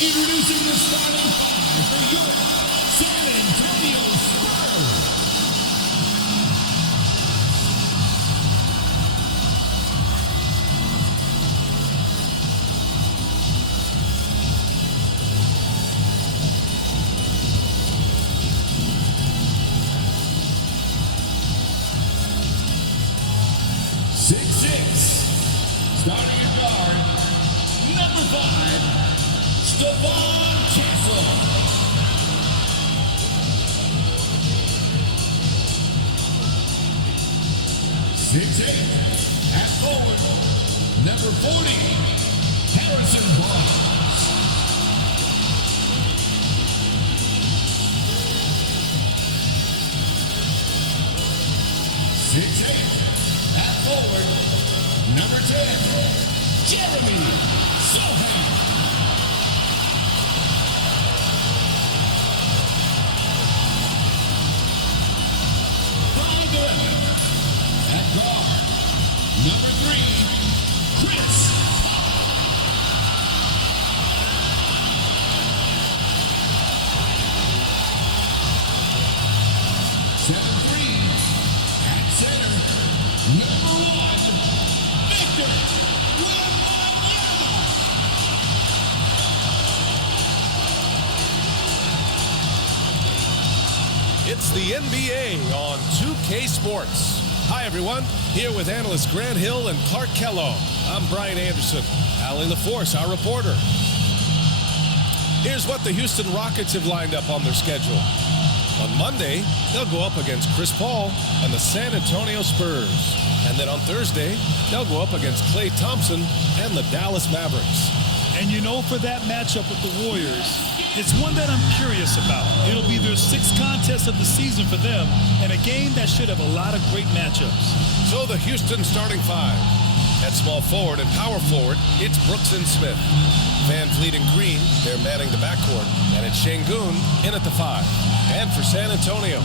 Introducing the starting five for your San Antonio Spurs. 6'6", starting at guard, number 5, Stephon Castle. 6'8", at forward, number 40, Harrison Barnes. 6'8", at forward, number 10, Jeremy Sohan. 5'11", at guard, number 3, Chris Paul. 7'3", at center, number 1, Victor Wembanyama. It's the NBA on 2K Sports. Hi, everyone. Here with analysts Grant Hill and Clark Kellogg. I'm Brian Anderson. Allie LaForce, our reporter. Here's what the Houston Rockets have lined up on their schedule. On Monday, they'll go up against Chris Paul and the San Antonio Spurs. And then on Thursday, they'll go up against Klay Thompson and the Dallas Mavericks. And you know, for that matchup with the Warriors, it's one that I'm curious about. It'll be their 6th contest of the season for them, and a game that should have a lot of great matchups. So the Houston starting five. At small forward and power forward, it's Brooks and Smith. Van Vliet and Green, they're manning the backcourt. And it's Şengün in at the 5. And for San Antonio,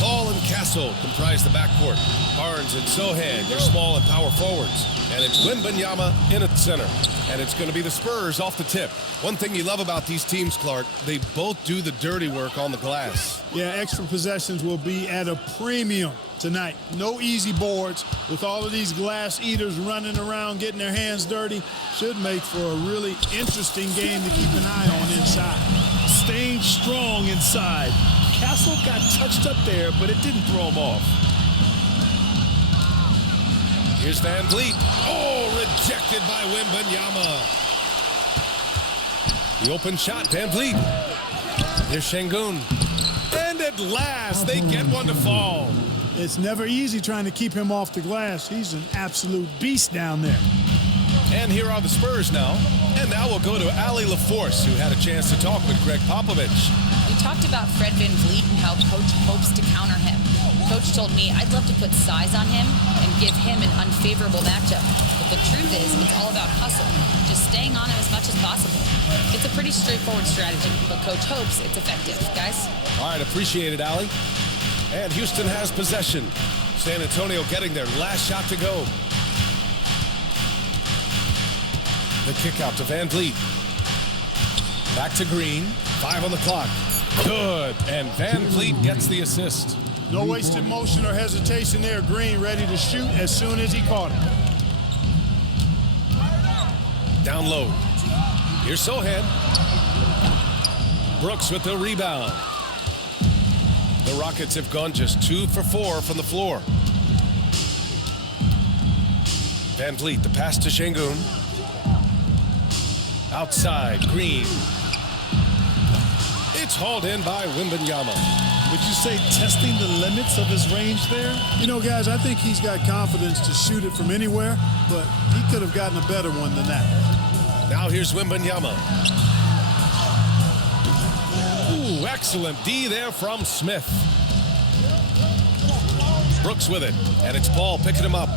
Paul and Castle comprise the backcourt. Barnes and Sohan, your small and power forwards. And it's Wembanyama in at the center. And it's going to be the Spurs off the tip. One thing you love about these teams, Clark, they both do the dirty work on the glass. Yeah, extra possessions will be at a premium tonight. No easy boards. With all of these glass eaters running around, getting their hands dirty, should make for a really interesting game to keep an eye on inside. Staying strong inside. Castle got touched up there, but it didn't throw him off. Here's Van Vliet. Oh, rejected by Wembanyama. The open shot, Van Vliet. Here's Şengün. And at last, they get one to fall. It's never easy trying to keep him off the glass. He's an absolute beast down there. And here are the Spurs now. And now we'll go to Allie LaForce, who had a chance to talk with Greg Popovich. We talked about Fred Van Vliet and how Coach hopes to counter him. Coach told me I'd love to put size on him and give him an unfavorable matchup. But the truth is, it's all about hustle. Just staying on him as much as possible. It's a pretty straightforward strategy, but Coach hopes it's effective. Guys? All right, appreciate it, Allie. And Houston has possession. San Antonio getting their last shot to go. The kick out to Van Vliet. Back to Green. 5 on the clock. Good. And Van Vliet gets the assist. No wasted motion or hesitation there. Green ready to shoot as soon as he caught it. Down low. Here's Sohan. Brooks with the rebound. The Rockets have gone just 2 for 4 from the floor. Van Vliet, the pass to Şengün. Outside, Green. It's hauled in by Wembanyama. Would you say testing the limits of his range there? You know, guys, I think he's got confidence to shoot it from anywhere, but he could have gotten a better one than that. Now here's Wembanyama. Ooh, excellent D there from Smith. Brooks with it, and it's Paul picking him up.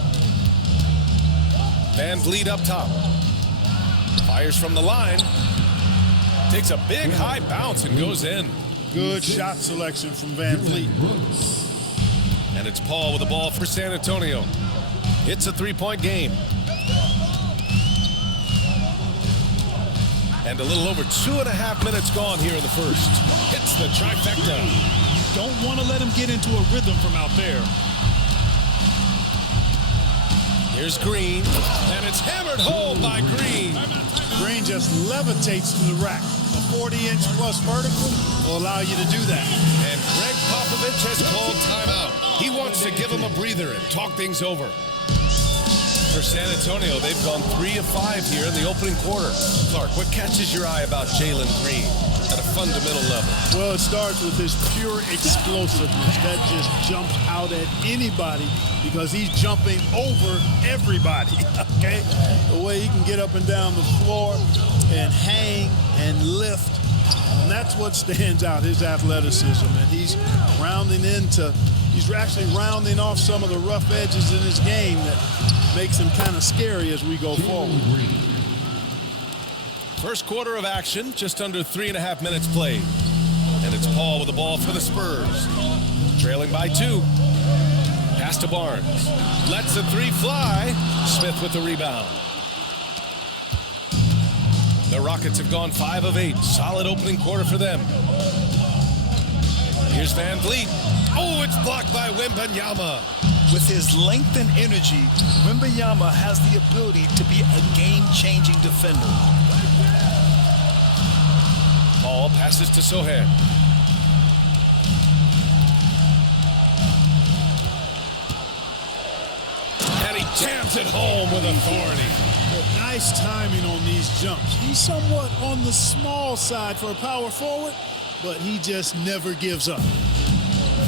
Van Vliet up top. Fires from the line. Takes a big high bounce and goes in. Good shot selection from Van Vliet. And it's Paul with the ball for San Antonio. It's a 3-point game. And a little over 2.5 minutes gone here in the first. Hits the trifecta. Don't want to let him get into a rhythm from out there. Here's Green, and it's hammered home by Green. Green just levitates to the rack. A 40-inch plus vertical will allow you to do that. And Greg Popovich has called timeout. He wants to give him a breather and talk things over. For San Antonio, they've gone 3 of 5 here in the opening quarter. Clark, what catches your eye about Jalen Green at a fundamental level? Well, it starts with his pure explosiveness. That just jumps out at anybody because he's jumping over everybody, okay? The way he can get up and down the floor and hang and lift. And that's what stands out, his athleticism. And he's actually rounding off some of the rough edges in his game that makes him kind of scary as we go forward. First quarter of action, just under 3.5 minutes played. And it's Paul with the ball for the Spurs. Trailing by 2. Pass to Barnes. Lets the 3 fly. Smith with the rebound. The Rockets have gone 5 of 8. Solid opening quarter for them. Here's Van Vliet. Oh, it's blocked by Wembanyama. With his length and energy, Wembanyama has the ability to be a game-changing defender. Ball passes to Sohan. And he jams it home with authority. Nice timing on these jumps. He's somewhat on the small side for a power forward, but he just never gives up.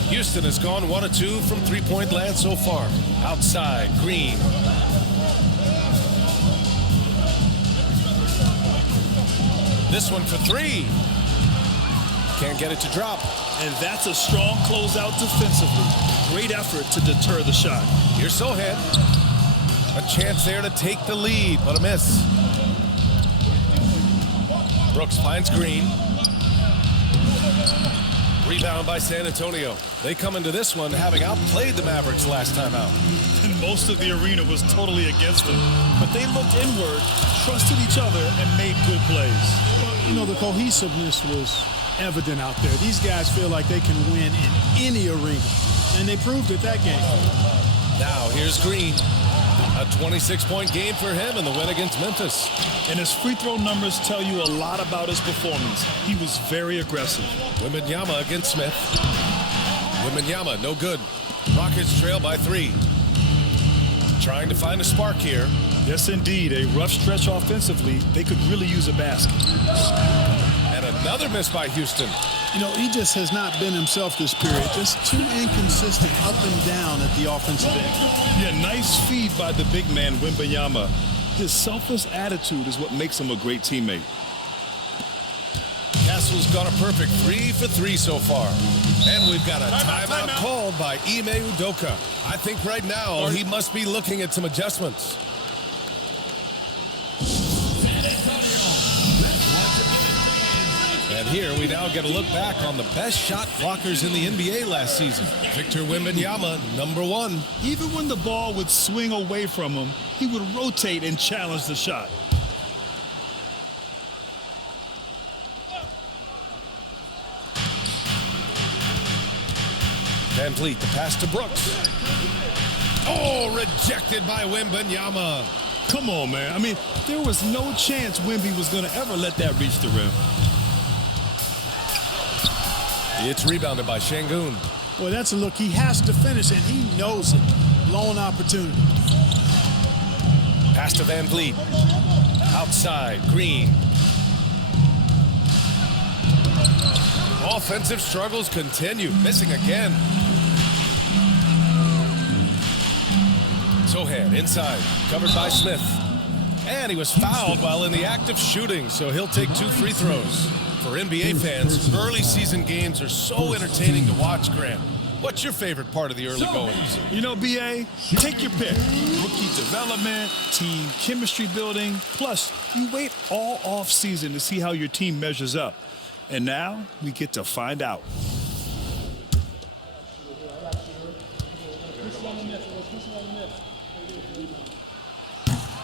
Houston has gone 1 of 2 from three-point land so far. Outside, Green. This one for 3. Can't get it to drop. And that's a strong closeout defensively. Great effort to deter the shot. Here's Sohan. A chance there to take the lead, but a miss. Brooks finds Green. Rebound by San Antonio. They come into this one having outplayed the Mavericks last time out. And most of the arena was totally against them. But they looked inward, trusted each other, and made good plays. Well, you know, the cohesiveness was evident out there. These guys feel like they can win in any arena. And they proved it that game. Now here's Green. A 26-point game for him in the win against Memphis. And his free throw numbers tell you a lot about his performance. He was very aggressive. Wembanyama against Smith. Wembanyama, no good. Rockets trail by 3. Trying to find a spark here. Yes, indeed. A rough stretch offensively. They could really use a basket. And another miss by Houston. You know, he just has not been himself this period. Just too inconsistent up and down at the offensive end. Yeah, nice feed by the big man, Wembanyama. His selfless attitude is what makes him a great teammate. Castle's got a perfect 3 for 3 so far. And we've got a timeout called by Ime Udoka. I think right now he must be looking at some adjustments. And here we now get a look back on the best shot blockers in the NBA last season. Victor Wembanyama, number 1. Even when the ball would swing away from him, he would rotate and challenge the shot. Van Vliet, the pass to Brooks. Oh, rejected by Wembanyama. Come on, man. I mean, there was no chance Wemby was going to ever let that reach the rim. It's rebounded by Şengün. Boy, that's a look he has to finish, and he knows it. Lone opportunity. Pass to Van Vliet. Outside, Green. Offensive struggles continue. Missing again. Sohan inside. Covered by Smith. And he was fouled while in the act of shooting, so he'll take 2 free throws. For NBA fans, early season games are so entertaining to watch, Grant. What's your favorite part of the early goings? You know, BA, take your pick. Rookie development, team chemistry building. Plus, you wait all off season to see how your team measures up. And now we get to find out.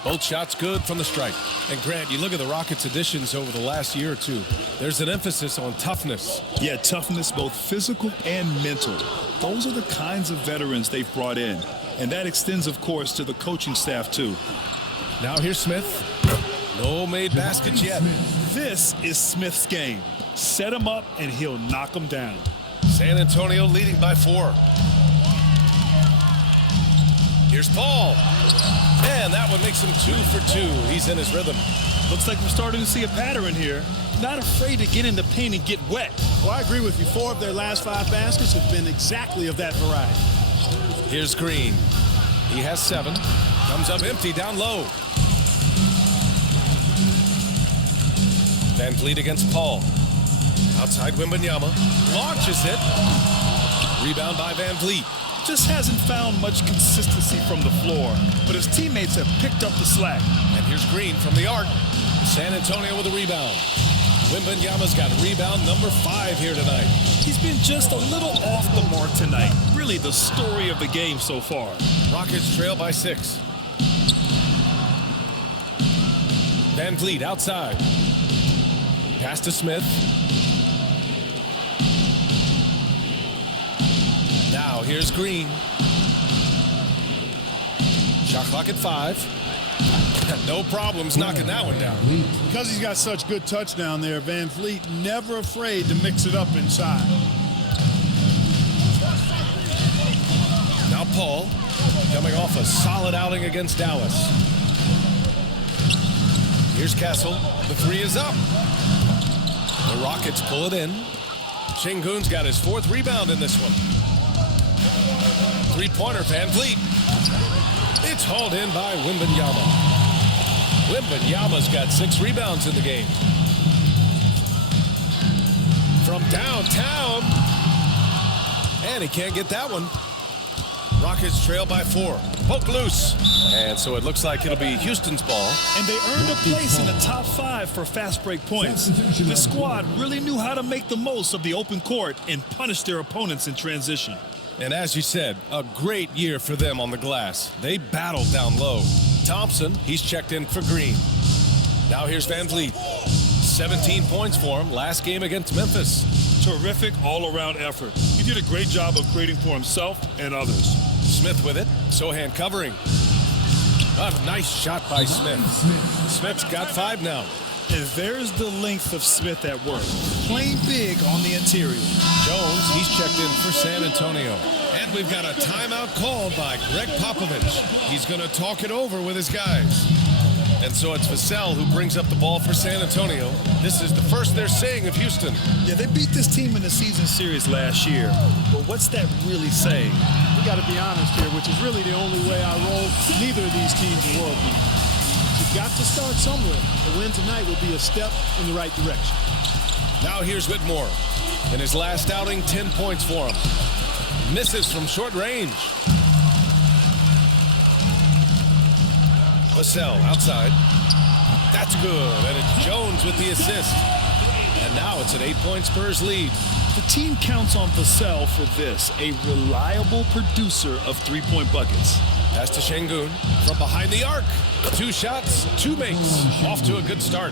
Both shots good from the stripe. And Grant, you look at the Rockets' additions over the last year or two. There's an emphasis on toughness. Yeah, toughness, both physical and mental. Those are the kinds of veterans they've brought in. And that extends, of course, to the coaching staff, too. Now here's Smith. No made baskets yet. This is Smith's game. Set him up, and he'll knock him down. San Antonio leading by 4. Here's Paul. And that one makes him 2 for 2. He's in his rhythm. Looks like we're starting to see a pattern here. Not afraid to get in the paint and get wet. Well, I agree with you. 4 of their last 5 baskets have been exactly of that variety. Here's Green. He has 7. Comes up empty down low. Van Vliet against Paul. Outside Wembanyama. Launches it. Rebound by Van Vliet. Just hasn't found much consistency from the floor, but his teammates have picked up the slack. And here's Green from the arc. San Antonio with a rebound. Wembanyama's got rebound number 5 here tonight. He's been just a little off the mark tonight. Really the story of the game so far. Rockets trail by 6. Van Vliet outside. Pass to Smith. Now here's Green. Shot clock at 5. No problems knocking that one down. Because he's got such good touch down there, Van Vliet never afraid to mix it up inside. Now Paul, coming off a solid outing against Dallas. Here's Castle. The 3 is up. The Rockets pull it in. Şengün's got his 4th rebound in this one. 3-pointer, Van Vliet. It's hauled in by Wembanyama. Wembanyama's got 6 rebounds in the game. From downtown. And he can't get that one. Rockets trail by 4. Poke loose. And so it looks like it'll be Houston's ball. And they earned a place in the top 5 for fast break points. The squad really knew how to make the most of the open court and punish their opponents in transition. And as you said, a great year for them on the glass. They battled down low. Thompson, he's checked in for Green. Now here's Van Vliet. 17 points for him last game against Memphis. Terrific all-around effort. He did a great job of creating for himself and others. Smith with it. Sohan covering. A nice shot by Smith. Smith's got 5 now. And there's the length of Smith at work. Playing big on the interior. Jones, he's checked in for San Antonio. And we've got a timeout called by Greg Popovich. He's going to talk it over with his guys. And so it's Vassell who brings up the ball for San Antonio. This is the first they're seeing of Houston. Yeah, they beat this team in the season series last year. But what's that really saying? We got to be honest here, which is really the only way I roll. Neither of these teams are world beaters. You've got to start somewhere. A win tonight will be a step in the right direction. Now here's Whitmore. In his last outing, 10 points for him. Misses from short range. Vassell outside. That's good. And it's Jones with the assist. And now it's an 8-point Spurs lead. The team counts on Vassell for this, a reliable producer of 3-point buckets. Pass to Şengün from behind the arc. 2 shots, 2 makes. Off to a good start.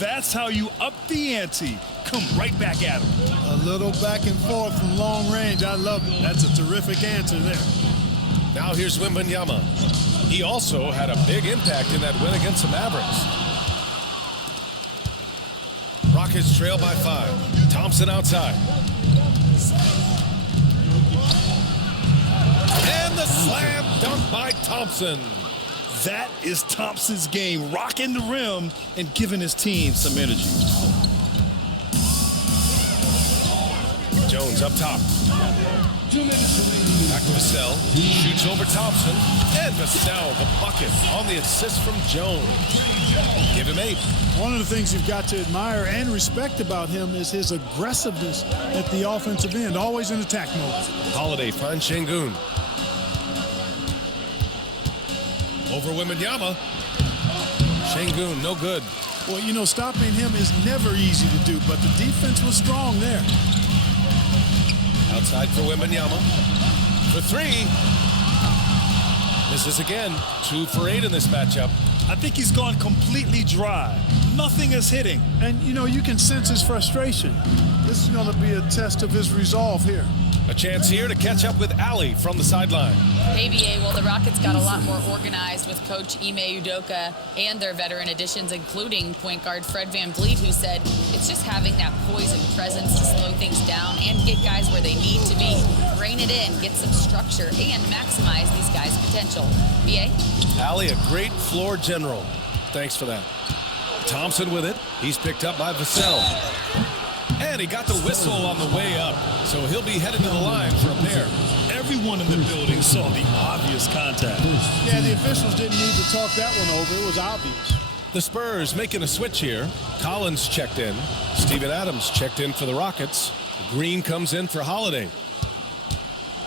That's how you up the ante. Come right back at him. A little back and forth from long range. I love it. That's a terrific answer there. Now here's Wembanyama. He also had a big impact in that win against the Mavericks. Rockets trail by 5. Thompson outside. And the slam dunk by Thompson. That is Thompson's game, rocking the rim and giving his team some energy. Jones up top. Back to Vassell. Shoots over Thompson. And Vassell, the bucket on the assist from Jones. Give him 8. One of the things you've got to admire and respect about him is his aggressiveness at the offensive end, always in attack mode. Holiday finds Şengün. Over Wembanyama. Şengün, no good. Well, you know, stopping him is never easy to do, but the defense was strong there. Outside for Wembanyama. For 3. Misses again. 2 for 8 in this matchup. I think he's gone completely dry. Nothing is hitting. And, you know, you can sense his frustration. This is going to be a test of his resolve here. A chance here to catch up with Ali from the sideline. Hey, BA, well, the Rockets got a lot more organized with Coach Ime Udoka and their veteran additions, including point guard Fred VanVleet, who said it's just having that poise and presence to slow things down and get guys where they need to be. Rein it in, get some structure, and maximize these guys' potential. BA? Ali, a great floor general. Thanks for that. Thompson with it. He's picked up by Vassell. And he got the whistle on the way up, so he'll be headed to the line for a pair. Everyone in the building saw the obvious contact. Yeah, the officials didn't need to talk that one over. It was obvious. The Spurs making a switch here. Collins checked in. Steven Adams checked in for the Rockets. Green comes in for Holiday.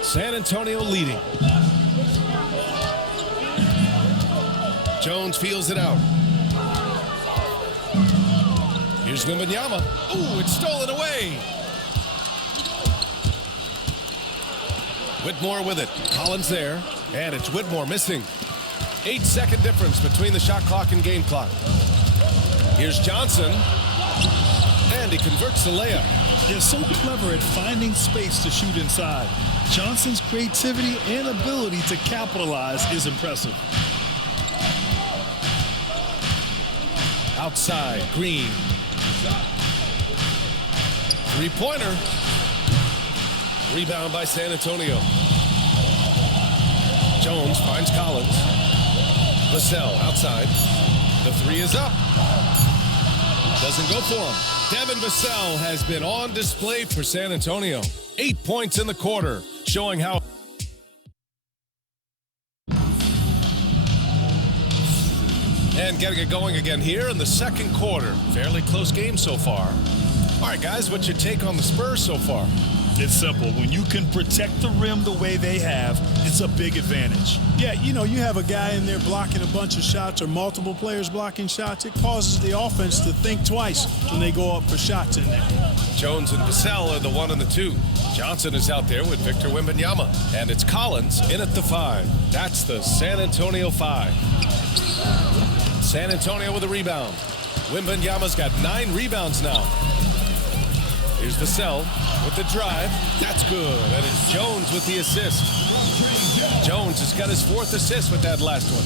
San Antonio leading. Jones feels it out. Here's Wembanyama. Ooh, it's stolen away. Whitmore with it. Collins there. And it's Whitmore missing. 8-second difference between the shot clock and game clock. Here's Johnson. And he converts the layup. They're so clever at finding space to shoot inside. Johnson's creativity and ability to capitalize is impressive. Outside, Green. Three-pointer. Rebound by San Antonio. Jones finds Collins. Vassell outside. The three is up. Doesn't go for him. Devin Vassell has been on display for San Antonio. 8 points in the quarter, showing how. And getting it going again here in the second quarter. Fairly close game so far. All right, guys, what's your take on the Spurs so far? It's simple. When you can protect the rim the way they have, it's a big advantage. Yeah, you know, you have a guy in there blocking a bunch of shots or multiple players blocking shots. It causes the offense to think twice when they go up for shots in there. Jones and Vassell are the 1 and the 2. Johnson is out there with Victor Wembanyama. And it's Collins in at the 5. That's the San Antonio 5. San Antonio with a rebound. Wembanyama's got 9 rebounds now. Here's Vassell with the drive. That's good. And it's Jones with the assist. Jones has got his 4th assist with that last one.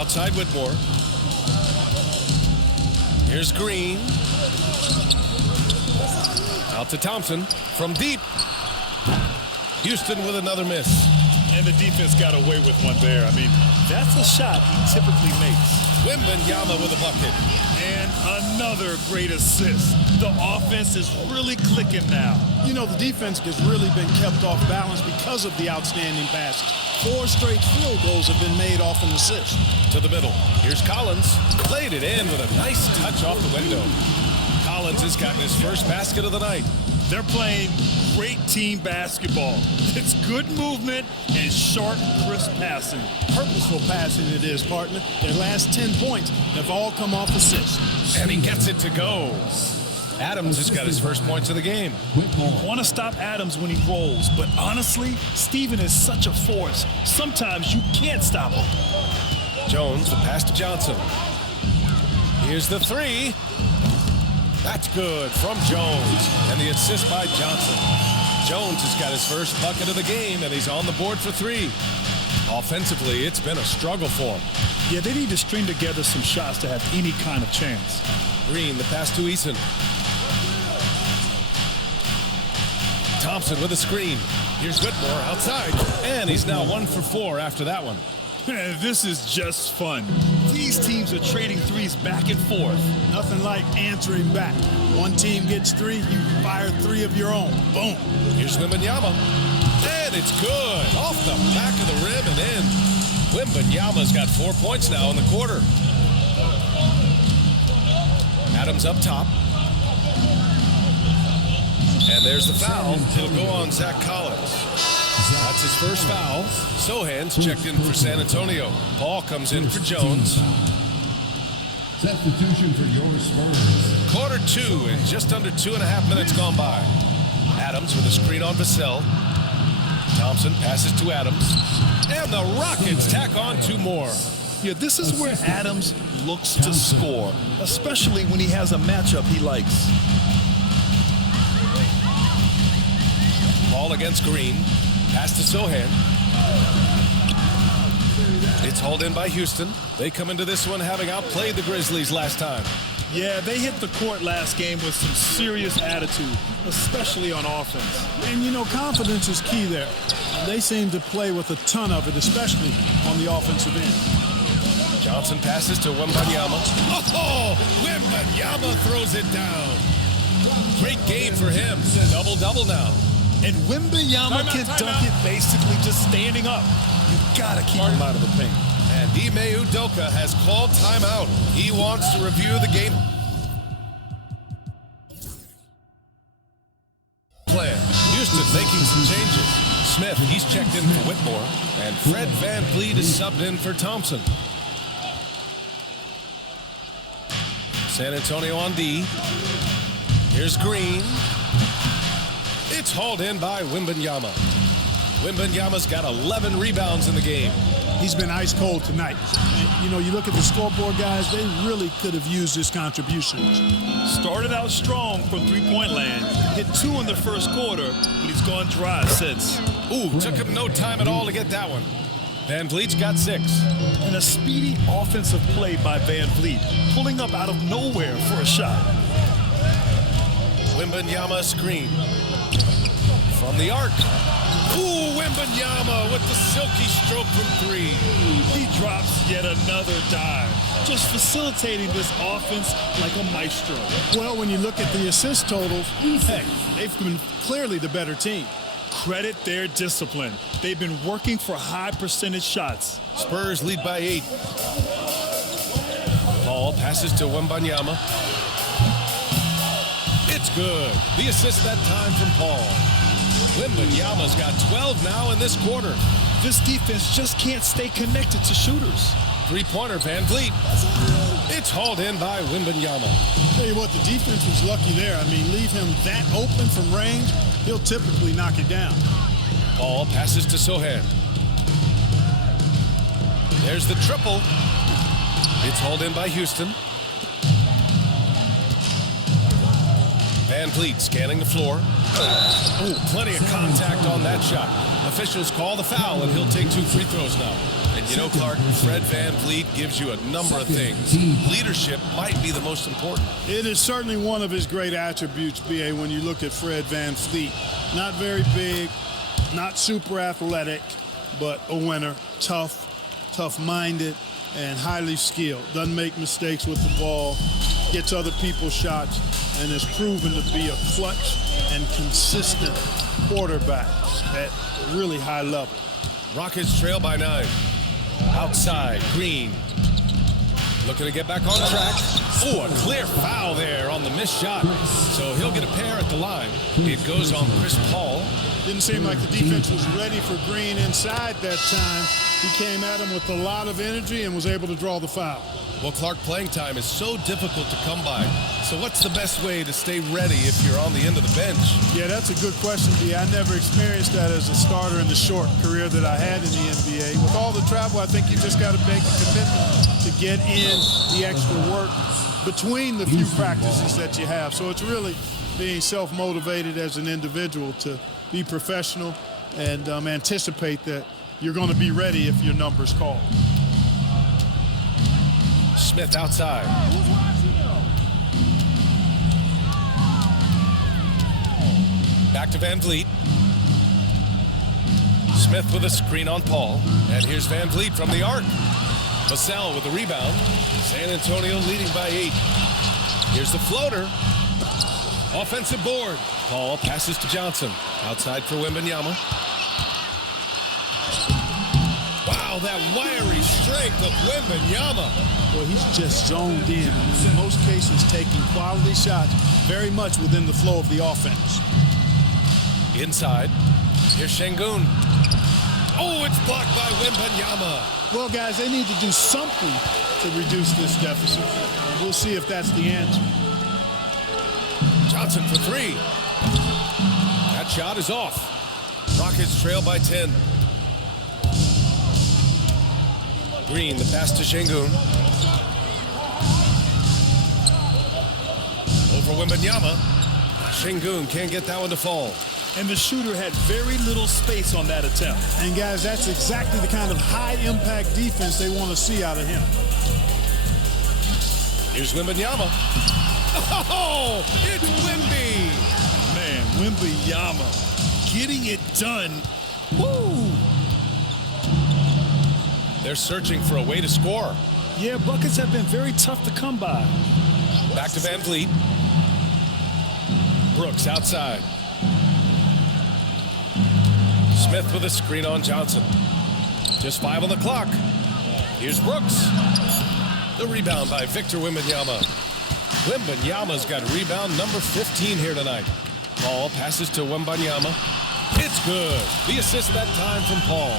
Outside Whitmore. Here's Green. Out to Thompson from deep. Houston with another miss. And the defense got away with one there. I mean, that's a shot he typically makes. Wembanyama with a bucket. And another great assist. The offense is really clicking now. You know, the defense has really been kept off balance because of the outstanding passes. 4 straight field goals have been made off an assist. To the middle. Here's Collins. Played it in with a nice touch off the window. Collins has gotten his first basket of the night. They're playing great team basketball. It's good movement and sharp, crisp passing. Purposeful passing it is, partner. Their last 10 points have all come off assists. And he gets it to go. Adams has got his first points of the game. Want to stop Adams when he rolls, but honestly, Steven is such a force. Sometimes you can't stop him. Jones, the pass to Johnson. Here's the 3. That's good from Jones. And the assist by Johnson. Jones has got his first bucket of the game, and he's on the board for 3. Offensively, it's been a struggle for him. Yeah, they need to string together some shots to have any kind of chance. Green, the pass to Eason. Thompson with a screen. Here's Whitmore outside. And he's now 1 for 4 after that one. This is just fun. These teams are trading threes back and forth. Nothing like answering back. One team gets 3, you fire 3 of your own. Boom. Here's Wembanyama. And it's good. Off the back of the rim and in. Wembanyama's got 4 points now in the quarter. Adams up top. And there's the foul. It'll go on Zach Collins. That's his first foul. Sohan's checked in for San Antonio. Paul comes in for Jones. Substitution for your Spurs. Quarter 2 and just under 2.5 minutes gone by. Adams with a screen on Vassell. Thompson passes to Adams. And the Rockets tack on 2 more. Yeah, this is where Adams looks to score, especially when he has a matchup he likes. Ball against Green. Pass to Sohan. It's hauled in by Houston. They come into this one having outplayed the Grizzlies last time. Yeah, they hit the court last game with some serious attitude, especially on offense. And, you know, confidence is key there. They seem to play with a ton of it, especially on the offensive end. Johnson passes to Wembanyama. Oh, Wembanyama throws it down. Great game for him. Double-double now. And Wembanyama can dunk it basically just standing up. You gotta keep him out of the paint. And Ime Udoka has called timeout. He wants to review the game plan. Houston making some changes. Smith, he's checked in for Whitmore. And Fred VanVleet is subbed in for Thompson. San Antonio on D. Here's Green. It's hauled in by Wembanyama. Wembanyama's got 11 rebounds in the game. He's been ice cold tonight. And, you know, you look at the scoreboard, guys, they really could have used his contributions. Started out strong from three-point land, hit 2 in the first quarter, but he's gone dry since. Ooh, took him no time at all to get that one. VanVleet's got 6. And a speedy offensive play by VanVleet, pulling up out of nowhere for a shot. Wembanyama screen. From the arc. Ooh, Wembanyama with the silky stroke from 3. He drops yet another dive, just facilitating this offense like a maestro. Well, when you look at the assist totals, hey, they've been clearly the better team. Credit their discipline. They've been working for high percentage shots. Spurs lead by 8. Paul passes to Wembanyama. It's good. The assist that time from Paul. Wembanyama's got 12 now in this quarter. This defense just can't stay connected to shooters. Three-pointer, VanVleet. It's hauled in by Wembanyama. Tell you what, the defense was lucky there. I mean, leave him that open from range, he'll typically knock it down. Paul passes to Sohan. There's the triple. It's hauled in by Houston. VanVleet scanning the floor. Oh, plenty of contact on that shot. Officials call the foul, and he'll take 2 free throws now. And you know, Clark, Fred VanVleet gives you a number of things. Leadership might be the most important. It is certainly one of his great attributes, B.A., when you look at Fred VanVleet. Not very big, not super athletic, but a winner. Tough-minded, and highly skilled. Doesn't make mistakes with the ball, gets other people's shots, and has proven to be a clutch and consistent quarterback at a really high level. Rockets trail by 9. Outside, Green. Looking to get back on track. Oh, a clear foul there on the missed shot. So he'll get a pair at the line. It goes on Chris Paul. Didn't seem like the defense was ready for Green inside that time. He came at him with a lot of energy and was able to draw the foul. Well, Clark, playing time is so difficult to come by. So what's the best way to stay ready if you're on the end of the bench? Yeah, that's a good question, B. I never experienced that as a starter in the short career that I had in the NBA. With all the travel, I think you just got to make a commitment to get in the extra work between the few practices that you have. So it's really being self-motivated as an individual to be professional and anticipate that you're going to be ready if your number's called. Smith outside. Back to VanVleet. Smith with a screen on Paul. And here's VanVleet from the arc. Vassell with the rebound. San Antonio leading by 8. Here's the floater. Offensive board. Paul passes to Johnson. Outside for Wembanyama. Wow, that wiry strength of Wembanyama. Well, he's just zoned in. I mean, in most cases, taking quality shots very much within the flow of the offense. Inside. Here's Şengün. Oh, it's blocked by Wembanyama. Well, guys, they need to do something to reduce this deficit. We'll see if that's the answer. Johnson for 3. That shot is off. Rockets trail by 10. Green, the pass to Şengün. Over Wembanyama. Şengün can't get that one to fall. And the shooter had very little space on that attempt. And guys, that's exactly the kind of high-impact defense they want to see out of him. Here's Wembanyama. Oh, it's Wemby. Man, Wembanyama getting it done. Woo! They're searching for a way to score. Yeah, buckets have been very tough to come by. Back to Van Vliet. Brooks outside. Smith with a screen on Johnson. Just 5 on the clock. Here's Brooks. The rebound by Victor Wembanyama. Wembanyama's got rebound number 15 here tonight. Paul passes to Wembanyama. It's good. The assist that time from Paul.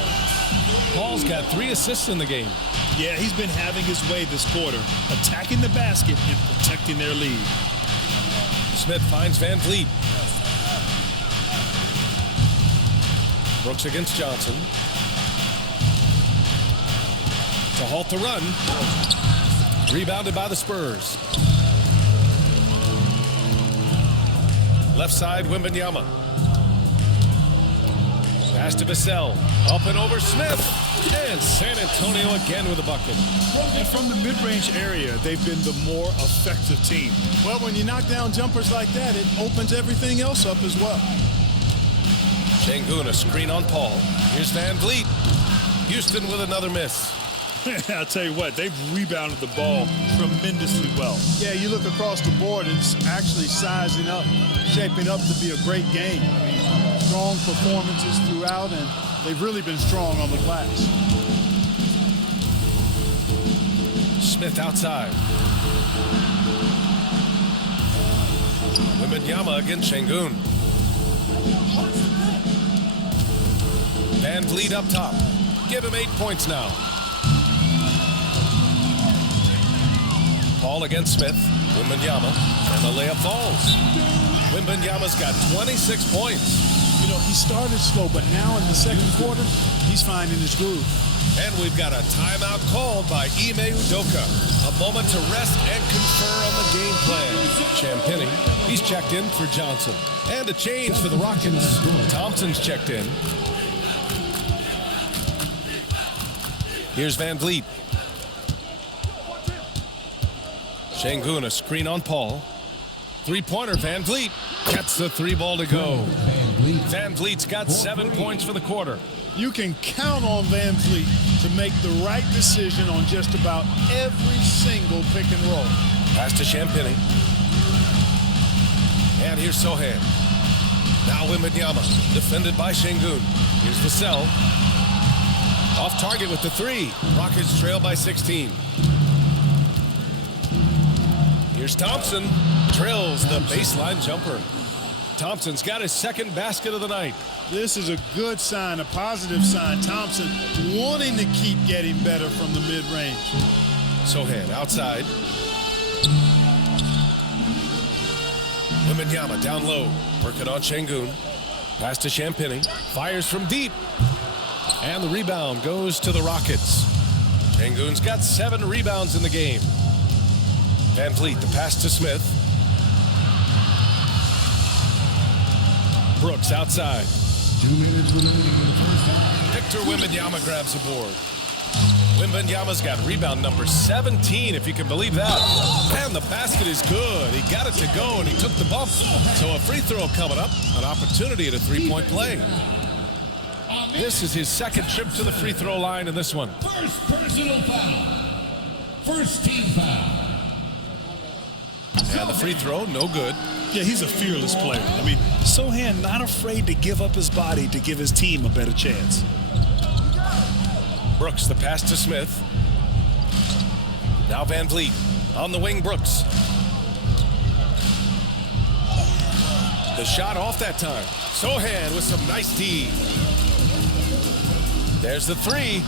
Paul's got 3 assists in the game. Yeah, he's been having his way this quarter, attacking the basket and protecting their lead. Smith finds Van Vliet. Brooks against Johnson. To halt the run. Rebounded by the Spurs. Left side, Wembanyama. Pass to Vassell. Up and over Smith. And San Antonio again with a bucket. And from the mid-range area, they've been the more effective team. Well, when you knock down jumpers like that, it opens everything else up as well. Şengün, a screen on Paul. Here's Van Vliet. Houston with another miss. I'll tell you what, they've rebounded the ball tremendously well. Yeah, you look across the board, it's actually sizing up, shaping up to be a great game. I mean, strong performances throughout, and they've really been strong on the glass. Smith outside. Wembanyama against Şengün. Van Vliet up top. Give him 8 points now. Paul against Smith. Wembanyama. And the layup falls. Wembanyama's got 26 points. You know, he started slow, but now in the second quarter, he's finding his groove. And we've got a timeout called by Ime Udoka. A moment to rest and confer on the game plan. Champagny, he's checked in for Johnson. And a change for the Rockets. Thompson's checked in. Here's Van Vliet. Şengün, a screen on Paul. Three-pointer, Van Vliet. Gets the 3 ball to go. Van Vliet's got 7 points for the quarter. You can count on Van Vliet to make the right decision on just about every single pick and roll. Pass to Champagny. And here's Sohan. Now Wembanyama, defended by Şengün. Here's Vassell. Off target with the 3. Rockets trail by 16. Here's Thompson. Drills the baseline jumper. Thompson's got his second basket of the night. This is a good sign, a positive sign. Thompson wanting to keep getting better from the mid-range. Sohan outside. Wembanyama down low. Working on Şengün. Pass to Champagny. Fires from deep. And the rebound goes to the Rockets. Şengün's got 7 rebounds in the game. Van Vliet, the pass to Smith. Brooks outside. 2 minutes remaining in the first half. Victor Wembanyama grabs the board. Wembanyama's got rebound number 17, if you can believe that. And the basket is good. He got it to go, and he took the bump. So a free throw coming up, an opportunity at a 3-point play. This is his second trip to the free throw line in this one. First personal foul. First team foul. And the free throw, no good. Yeah, he's a fearless player. I mean, Sohan not afraid to give up his body to give his team a better chance. Brooks, the pass to Smith. Now Van Vliet. On the wing, Brooks. The shot off that time. Sohan with some nice D. There's the 3.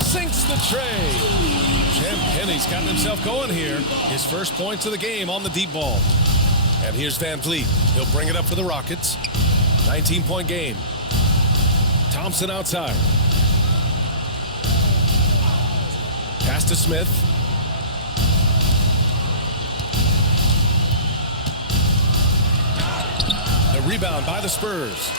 Sinks the tray. Champagny's gotten himself going here. His first points of the game on the deep ball. And here's Van Vliet. He'll bring it up for the Rockets. 19-point game. Thompson outside. Pass to Smith. The rebound by the Spurs.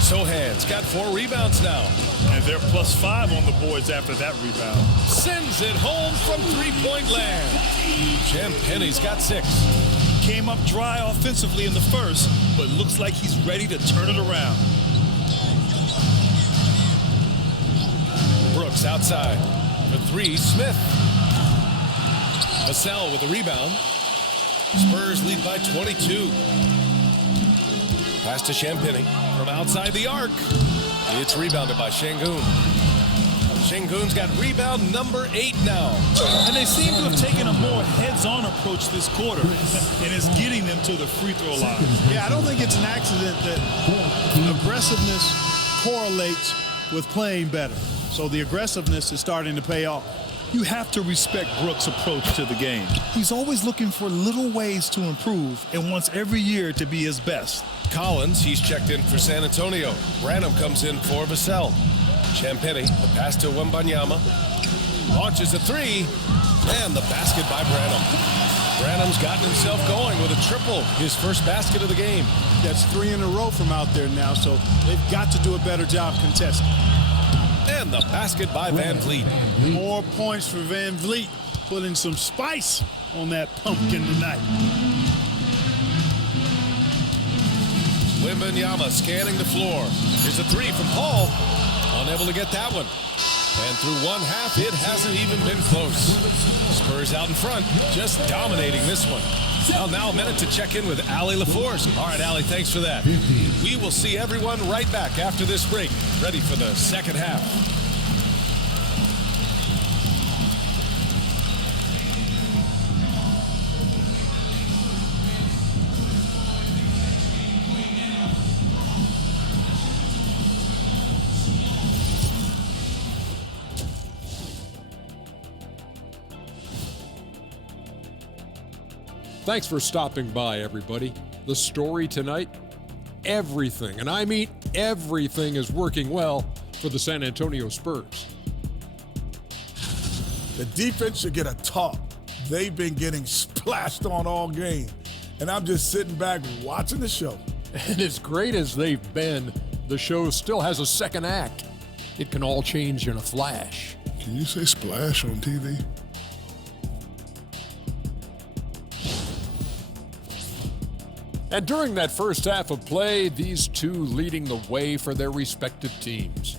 Sohan's got 4 rebounds now. And they're +5 on the boards after that rebound. Sends it home from three-point land. Champagne's got 6. Came up dry offensively in the first, but looks like he's ready to turn it around. Brooks outside. For 3, Smith. Vassell with the rebound. Spurs lead by 22. Pass to Champagny from outside the arc. It's rebounded by Şengün. Şengün's got rebound number 8 now. And they seem to have taken a more heads-on approach this quarter, and it's getting them to the free throw line. Yeah, I don't think it's an accident that aggressiveness correlates with playing better. So the aggressiveness is starting to pay off. You have to respect Brooks' approach to the game. He's always looking for little ways to improve and wants every year to be his best. Collins, he's checked in for San Antonio. Branham comes in for Vassell. Champagny, the pass to Wembanyama. Launches a 3, and the basket by Branham. Branham's gotten himself going with a triple, his first basket of the game. That's 3 in a row from out there now, so they've got to do a better job contesting. And the basket by Van Vliet. More points for Van Vliet, putting some spice on that pumpkin tonight. Wembanyama scanning the floor. Here's a 3 from Paul. Unable to get that one. And through one half, it hasn't even been close. Spurs out in front, just dominating this one. Well, now a minute to check in with Allie LaForce. All right, Allie, thanks for that. We will see everyone right back after this break, ready for the second half. Thanks for stopping by, everybody. The story tonight, everything, and I mean everything, is working well for the San Antonio Spurs. The defense should get a talk. They've been getting splashed on all game, and I'm just sitting back watching the show. And as great as they've been, the show still has a second act. It can all change in a flash. Can you say splash on TV? And during that first half of play, these two leading the way for their respective teams.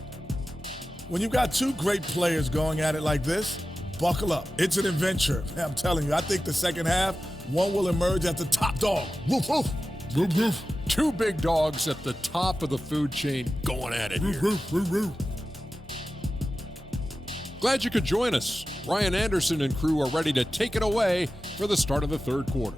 When you've got 2 great players going at it like this, buckle up. It's an adventure. I'm telling you, I think the second half, one will emerge as the top dog. Woof, woof. Woof, woof. 2 big dogs at the top of the food chain going at it here. Woof, woof, woof. Glad you could join us. Ryan Anderson and crew are ready to take it away for the start of the third quarter.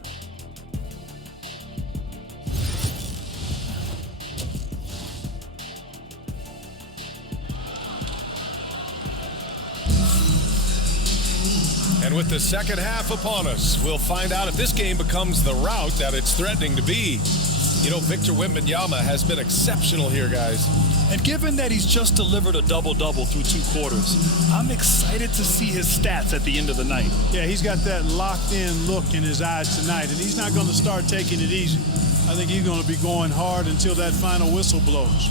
And with the second half upon us, we'll find out if this game becomes the rout that it's threatening to be. You know, Victor Wembanyama has been exceptional here, guys. And given that he's just delivered a double-double through 2 quarters, I'm excited to see his stats at the end of the night. Yeah, he's got that locked-in look in his eyes tonight, and he's not going to start taking it easy. I think he's going to be going hard until that final whistle blows.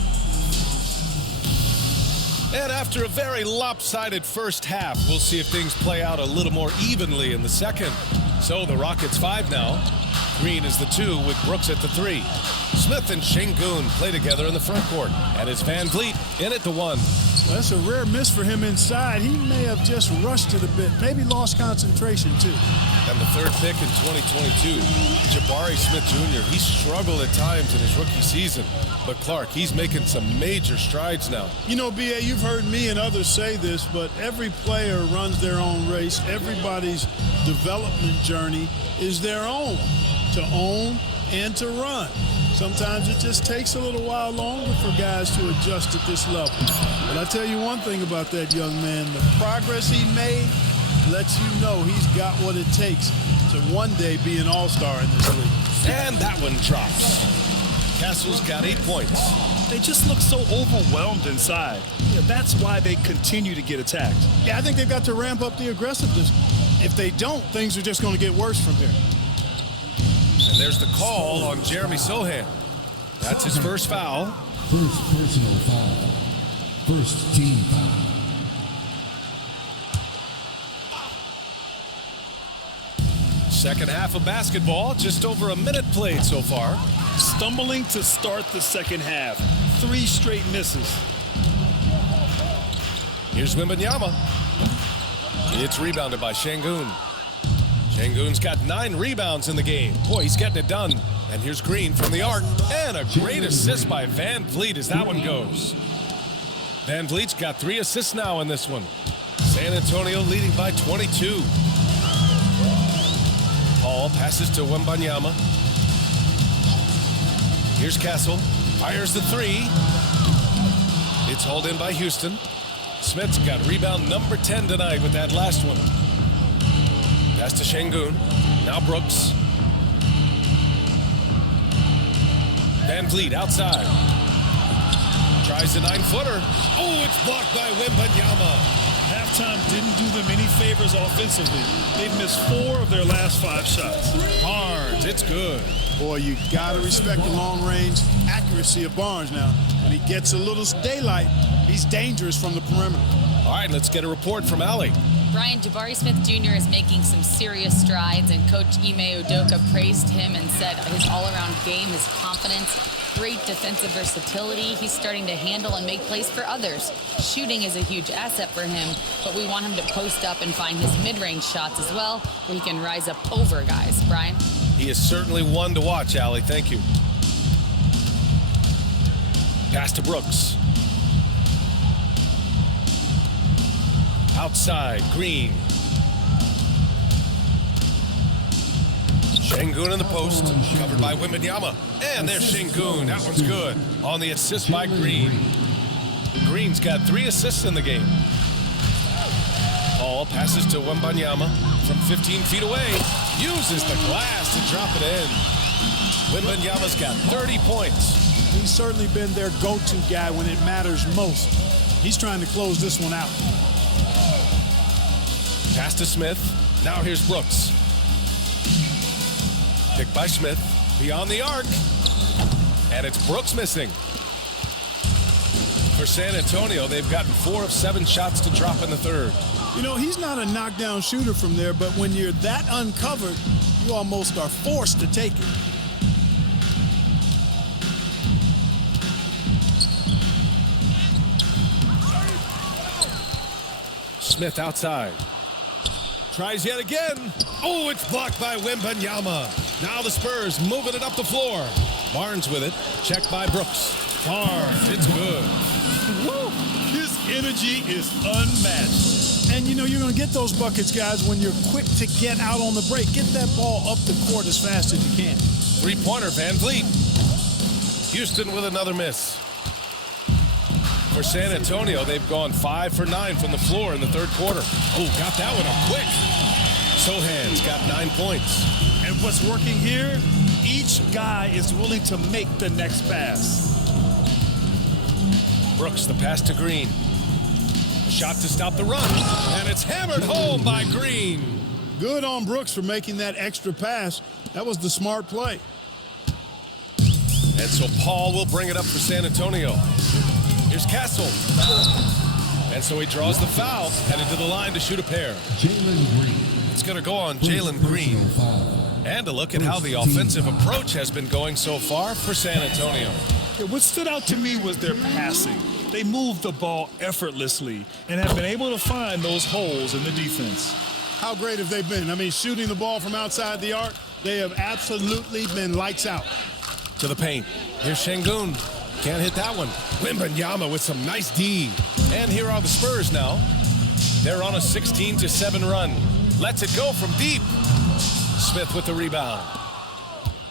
And after a very lopsided first half, we'll see if things play out a little more evenly in the second. So the Rockets 5 now. Green is the 2 with Brooks at the 3. Smith and Şengün play together in the front court. And it's Van Vliet in at the 1. Well, that's a rare miss for him inside. He may have just rushed it a bit, maybe lost concentration too. And the 3rd pick in 2022, Jabari Smith Jr. He struggled at times in his rookie season. But Clark, he's making some major strides now. You know, B.A., you've heard me and others say this, but every player runs their own race. Everybody's development journey is their own, to own and to run. Sometimes it just takes a little while longer for guys to adjust at this level. But I tell you one thing about that young man, the progress he made lets you know he's got what it takes to one day be an all-star in this league. And that one drops. Castle's got 8 points. They just look so overwhelmed inside. Yeah, that's why they continue to get attacked. Yeah, I think they've got to ramp up the aggressiveness. If they don't, things are just going to get worse from here. And there's the call on Jeremy Sohan. That's his first foul. First personal foul. First team foul. Second half of basketball, just over a minute played so far. Stumbling to start the second half. 3 straight misses. Here's Wembanyama. It's rebounded by Şengün. Şengün's got 9 rebounds in the game. Boy, he's getting it done. And here's Green from the arc. And a great assist by Van Vliet as that one goes. Van Vliet's got 3 assists now in this one. San Antonio leading by 22. Paul passes to Wembanyama. Here's Castle. Fires the 3. It's hauled in by Houston. Smith's got rebound number 10 tonight with that last one. Pass to Şengün. Now Brooks. Van Vliet outside. Tries the 9-footer. Oh, it's blocked by Wembanyama. Halftime didn't do them any favors offensively. They've missed 4 of their last 5 shots. Barnes, it's good. Boy, you got to respect the long-range accuracy of Barnes now. When he gets a little daylight, he's dangerous from the perimeter. All right, let's get a report from Allie. Brian, Jabari Smith Jr. is making some serious strides, and Coach Ime Udoka praised him and said his all-around game, his confidence, great defensive versatility. He's starting to handle and make plays for others. Shooting is a huge asset for him, but we want him to post up and find his mid-range shots as well, where he can rise up over guys. Brian? He is certainly one to watch, Allie. Thank you. Pass to Brooks. Outside, Green. Şengün in the post, covered by Wembanyama. And there's Şengün. That one's good. On the assist by Green. Green's got 3 assists in the game. Paul passes to Wembanyama from 15 feet away. Uses the glass to drop it in. Wembanyama's got 30 points. He's certainly been their go-to guy when it matters most. He's trying to close this one out. Pass to Smith. Now here's Brooks. Picked by Smith. Beyond the arc. And it's Brooks missing. For San Antonio, they've gotten 4 of 7 shots to drop in the third. You know, he's not a knockdown shooter from there, but when you're that uncovered, you almost are forced to take it. Smith outside. Tries yet again. Oh, it's blocked by Wembanyama. Now the Spurs moving it up the floor. Barnes with it. Checked by Brooks. Barnes, it's good. Woo! His energy is unmatched. And, you know, you're going to get those buckets, guys, when you're quick to get out on the break. Get that ball up the court as fast as you can. 3-pointer, Van Vliet. Houston with another miss. For San Antonio, they've gone 5 for 9 from the floor in the third quarter. Oh, got that one up quick. Sohan's got 9 points. And what's working here, each guy is willing to make the next pass. Brooks, the pass to Green. A shot to stop the run. And it's hammered home by Green. Good on Brooks for making that extra pass. That was the smart play. And so Paul will bring it up for San Antonio. Here's Castle. And so he draws the foul, headed to the line to shoot a pair. Jalen Green. It's going to go on Jalen Green. And a look at how the offensive approach has been going so far for San Antonio. Yeah, what stood out to me was their passing. They moved the ball effortlessly and have been able to find those holes in the defense. How great have they been? I mean, shooting the ball from outside the arc, they have absolutely been lights out. To the paint. Here's Şengün. Can't hit that one. Wembanyama with some nice D. And here are the Spurs now. They're on a 16-7 run. Lets it go from deep. Smith with the rebound.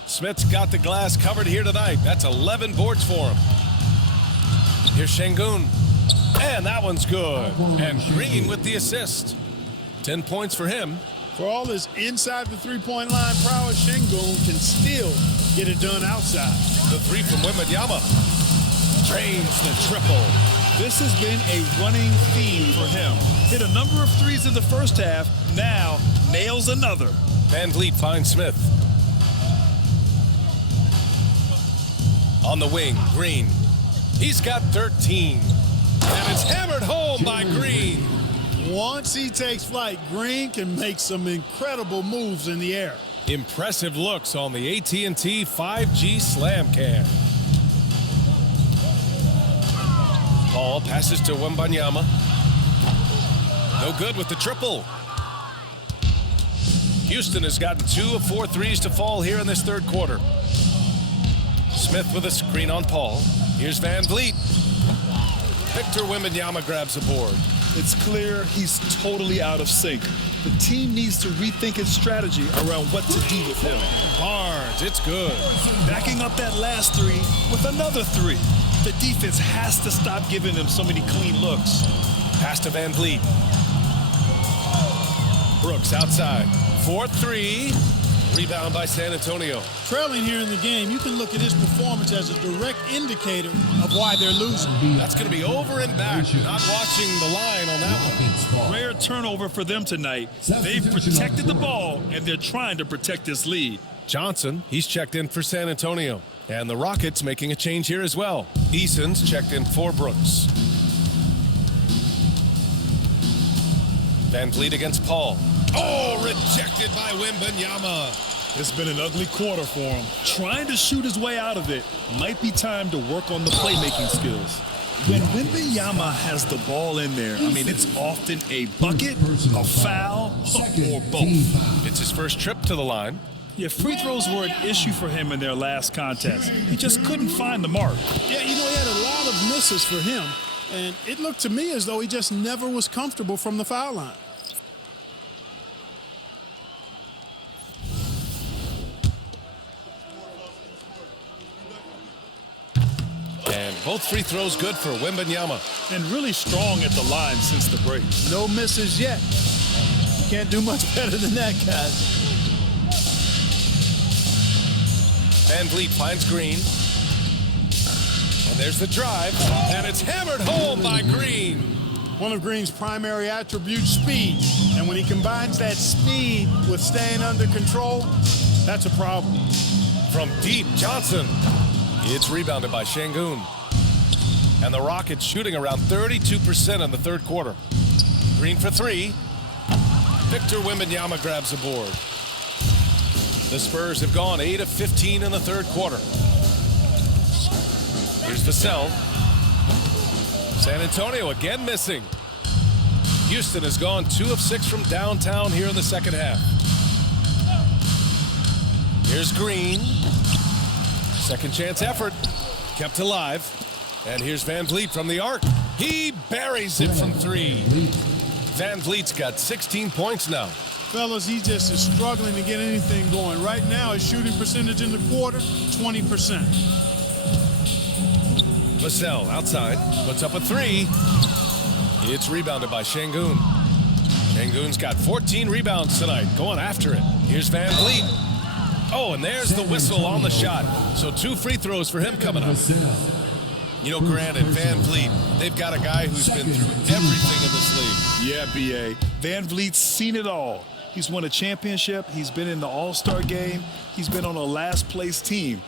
Smith's got the glass covered here tonight. That's 11 boards for him. Here's Şengün. And that one's good. And Green with the assist. 10 points for him. For all his inside the three-point line prowess, Şengün can still get it done outside. The 3 from Wembanyama. drains the triple. This has been a running theme for him. Hit a number of threes in the first half, now nails another. Van Vliet finds Smith. On the wing, Green. He's got 13. And it's hammered home by Green. Once he takes flight, Green can make some incredible moves in the air. Impressive looks on the AT&T 5G Slam Cam. Paul passes to Wembanyama. No good with the triple. Houston has gotten 2 of 4 threes to fall here in this third quarter. Smith with a screen on Paul. Here's Van Vliet. Victor Wembanyama grabs the board. It's clear he's totally out of sync. The team needs to rethink its strategy around what to do with him. Barnes, it's good. Backing up that last three with another three. The defense has to stop giving him so many clean looks. Pass to Van Vliet. Brooks outside. 4-3. Rebound by San Antonio. Trailing here in the game, you can look at his performance as a direct indicator of why they're losing. That's going to be over and back. Not watching the line on that one. Rare turnover for them tonight. They've protected the ball, and they're trying to protect this lead. Johnson, he's checked in for San Antonio. And the Rockets making a change here as well. Eason's checked in for Brooks. Van Vliet against Paul. Oh, rejected by Wembanyama. It's been an ugly quarter for him. Trying to shoot his way out of it. Might be time to work on the playmaking skills. When Wembanyama has the ball in there, I mean, it's often a bucket, a foul, or both. It's his first trip to the line. Yeah, free throws were an issue for him in their last contest. He just couldn't find the mark. Yeah, he had a lot of misses for him, and it looked to me as though he just never was comfortable from the foul line. And both free throws good for Wembanyama. And really strong at the line since the break. No misses yet. You can't do much better than that, guys. Van Vliet finds Green. And there's the drive. And it's hammered home by Green. One of Green's primary attributes, speed. And when he combines that speed with staying under control, that's a problem. From deep, Johnson. It's rebounded by Şengün. And the Rockets shooting around 32% in the third quarter. Green for 3. Victor Wembanyama grabs the board. The Spurs have gone 8 of 15 in the third quarter. Here's Vassell. San Antonio again missing. Houston has gone 2 of 6 from downtown here in the second half. Here's Green. Second chance effort. Kept alive. And here's Van Vliet from the arc. He buries it from 3. Van Vliet's got 16 points now. Fellas, he just is struggling to get anything going. Right now, his shooting percentage in the quarter, 20%. Vassell outside, puts up a 3. It's rebounded by Şengün. Şengün's got 14 rebounds tonight, going after it. Here's Van Vliet. Oh, and there's the whistle on the shot. So 2 free throws for him coming up. You know, granted, Van Vliet, they've got a guy who's been through everything in this league. Yeah, B.A. Van Vliet's seen it all. He's won a championship. He's been in the All-Star game. He's been on a last-place team.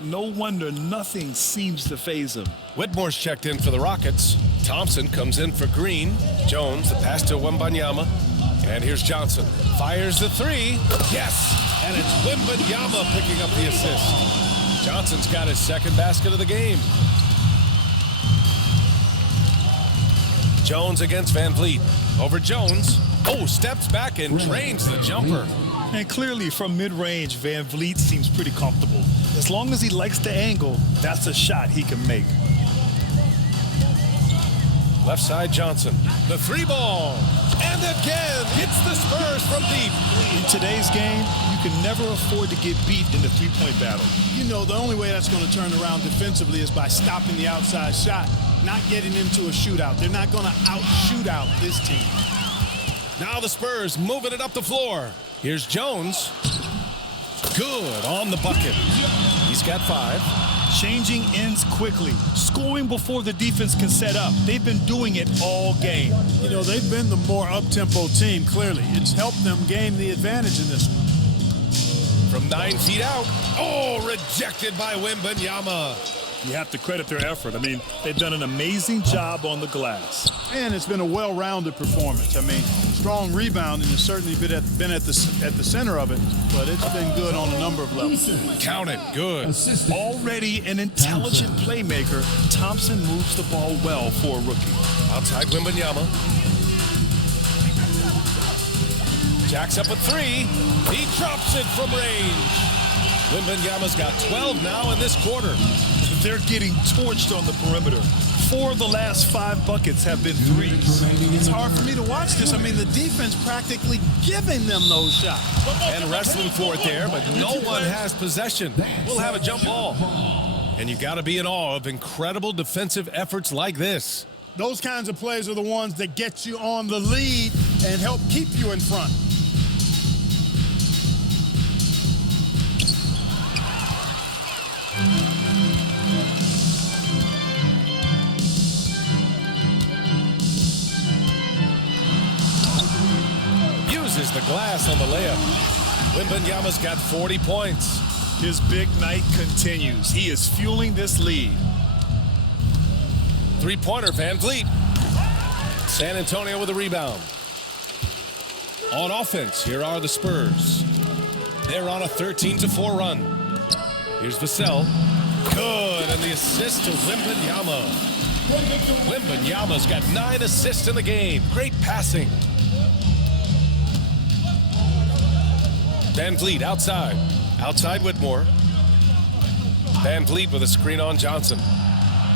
No wonder nothing seems to faze him. Whitmore's checked in for the Rockets. Thompson comes in for Green. Jones, the pass to Wembanyama. And here's Johnson. Fires the 3. Yes! And it's Wembanyama picking up the assist. Johnson's got his second basket of the game. Jones against Van Vliet. Over Jones. Oh, steps back and drains the jumper. And clearly from mid-range, Van Vliet seems pretty comfortable. As long as he likes the angle, that's a shot he can make. Left side, Johnson. The 3-ball. And again, hits the Spurs from deep. In today's game, you can never afford to get beat in the three-point battle. You know, the only way that's going to turn around defensively is by stopping the outside shot, not getting into a shootout. They're not going to out-shoot out this team. Now the Spurs moving it up the floor. Here's Jones. Good on the bucket. He's got 5. Changing ends quickly, scoring before the defense can set up. They've been doing it all game. You know, they've been the more up-tempo team, clearly. It's helped them gain the advantage in this one. From 9 feet out. Oh, rejected by Wembanyama. You have to credit their effort. I mean, they've done an amazing job on the glass. And it's been a well-rounded performance. I mean, strong rebounding has certainly been at the center of it, but it's been good on a number of levels. Count it. Good. Already an intelligent playmaker, Thompson moves the ball well for a rookie. Outside Wembanyama. Jacks up a 3. He drops it from range. Wembanyama's got 12 now in this quarter. They're getting torched on the perimeter. 4 of the last 5 buckets have been threes. It's hard for me to watch this. I mean, the defense practically giving them those shots. And wrestling for it there, but no one has possession. We'll have a jump ball. And you got to be in awe of incredible defensive efforts like this. Those kinds of plays are the ones that get you on the lead and help keep you in front. Uses the glass on the layup. Wembanyama's got 40 points. His big night continues. He is fueling this lead. Three-pointer, Van Vliet. San Antonio with a rebound. On offense, here are the Spurs. They're on a 13-4 run. Here's Vassell. Good, and the assist to Wembanyama. Wembanyama's got 9 assists in the game. Great passing. Van Vliet outside. Outside Whitmore. Van Vliet with a screen on Johnson.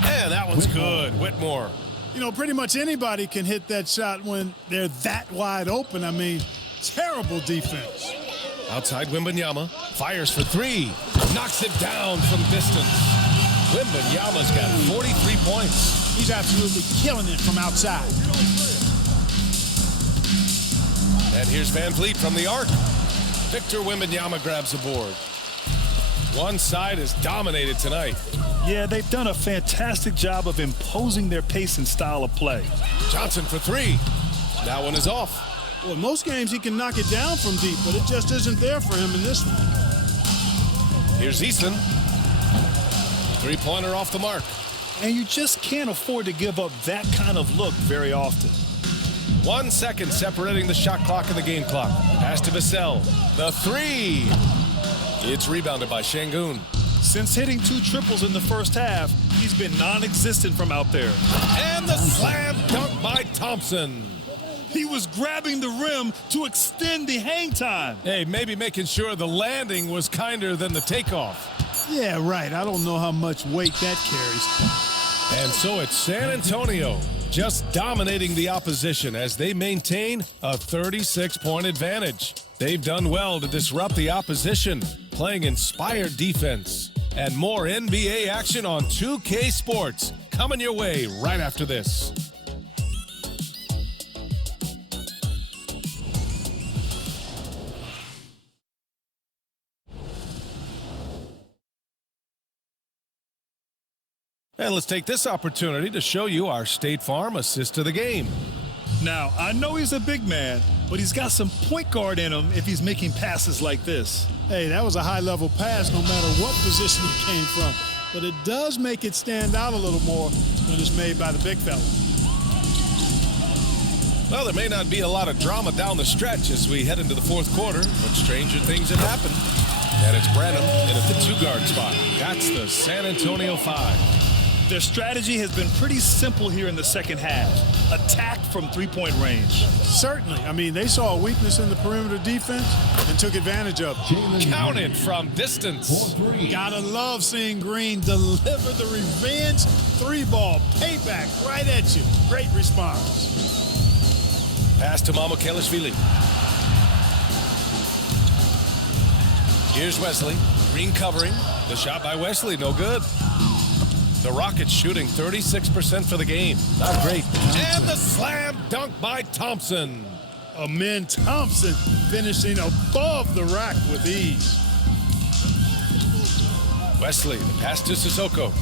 And that one's good. Whitmore. You know, pretty much anybody can hit that shot when they're that wide open. I mean, terrible defense. Outside Wembanyama. Fires for 3. Knocks it down from distance. Wembanyama's got 43 points. He's absolutely killing it from outside. And here's Van Vliet from the arc. Victor Wembanyama grabs the board. One side is dominated tonight. Yeah, they've done a fantastic job of imposing their pace and style of play. Johnson for 3. That one is off. Well, in most games he can knock it down from deep, but it just isn't there for him in this one. Here's Easton. Three-pointer off the mark. And you just can't afford to give up that kind of look very often. 1 second separating the shot clock and the game clock. Pass to Vassell. The 3. It's rebounded by Şengün. Since hitting 2 triples in the first half, he's been non-existent from out there. And the slam dunk by Thompson. He was grabbing the rim to extend the hang time. Hey, maybe making sure the landing was kinder than the takeoff. Yeah, right. I don't know how much weight that carries. And so it's San Antonio just dominating the opposition as they maintain a 36-point advantage. They've done well to disrupt the opposition, playing inspired defense. And more NBA action on 2K Sports coming your way right after this. And let's take this opportunity to show you our State Farm assist to the game. Now, I know he's a big man, but he's got some point guard in him if he's making passes like this. Hey, that was a high-level pass no matter what position it came from. But it does make it stand out a little more when it's made by the big fella. Well, there may not be a lot of drama down the stretch as we head into the fourth quarter, but stranger things have happened. And it's Branham in at the 2-guard spot. That's the San Antonio 5. Their strategy has been pretty simple here in the second half. Attack from 3-point range. Certainly. I mean, they saw a weakness in the perimeter defense and took advantage of it. Counted from distance. Gotta love seeing Green deliver the revenge 3-ball payback right at you. Great response. Pass to Mamukelashvili. Here's Wesley. Green covering. The shot by Wesley, no good. The Rockets shooting 36% for the game. Not great. And the slam dunk by Thompson. Amen Thompson finishing above the rack with ease. Wesley, the pass to Sissoko.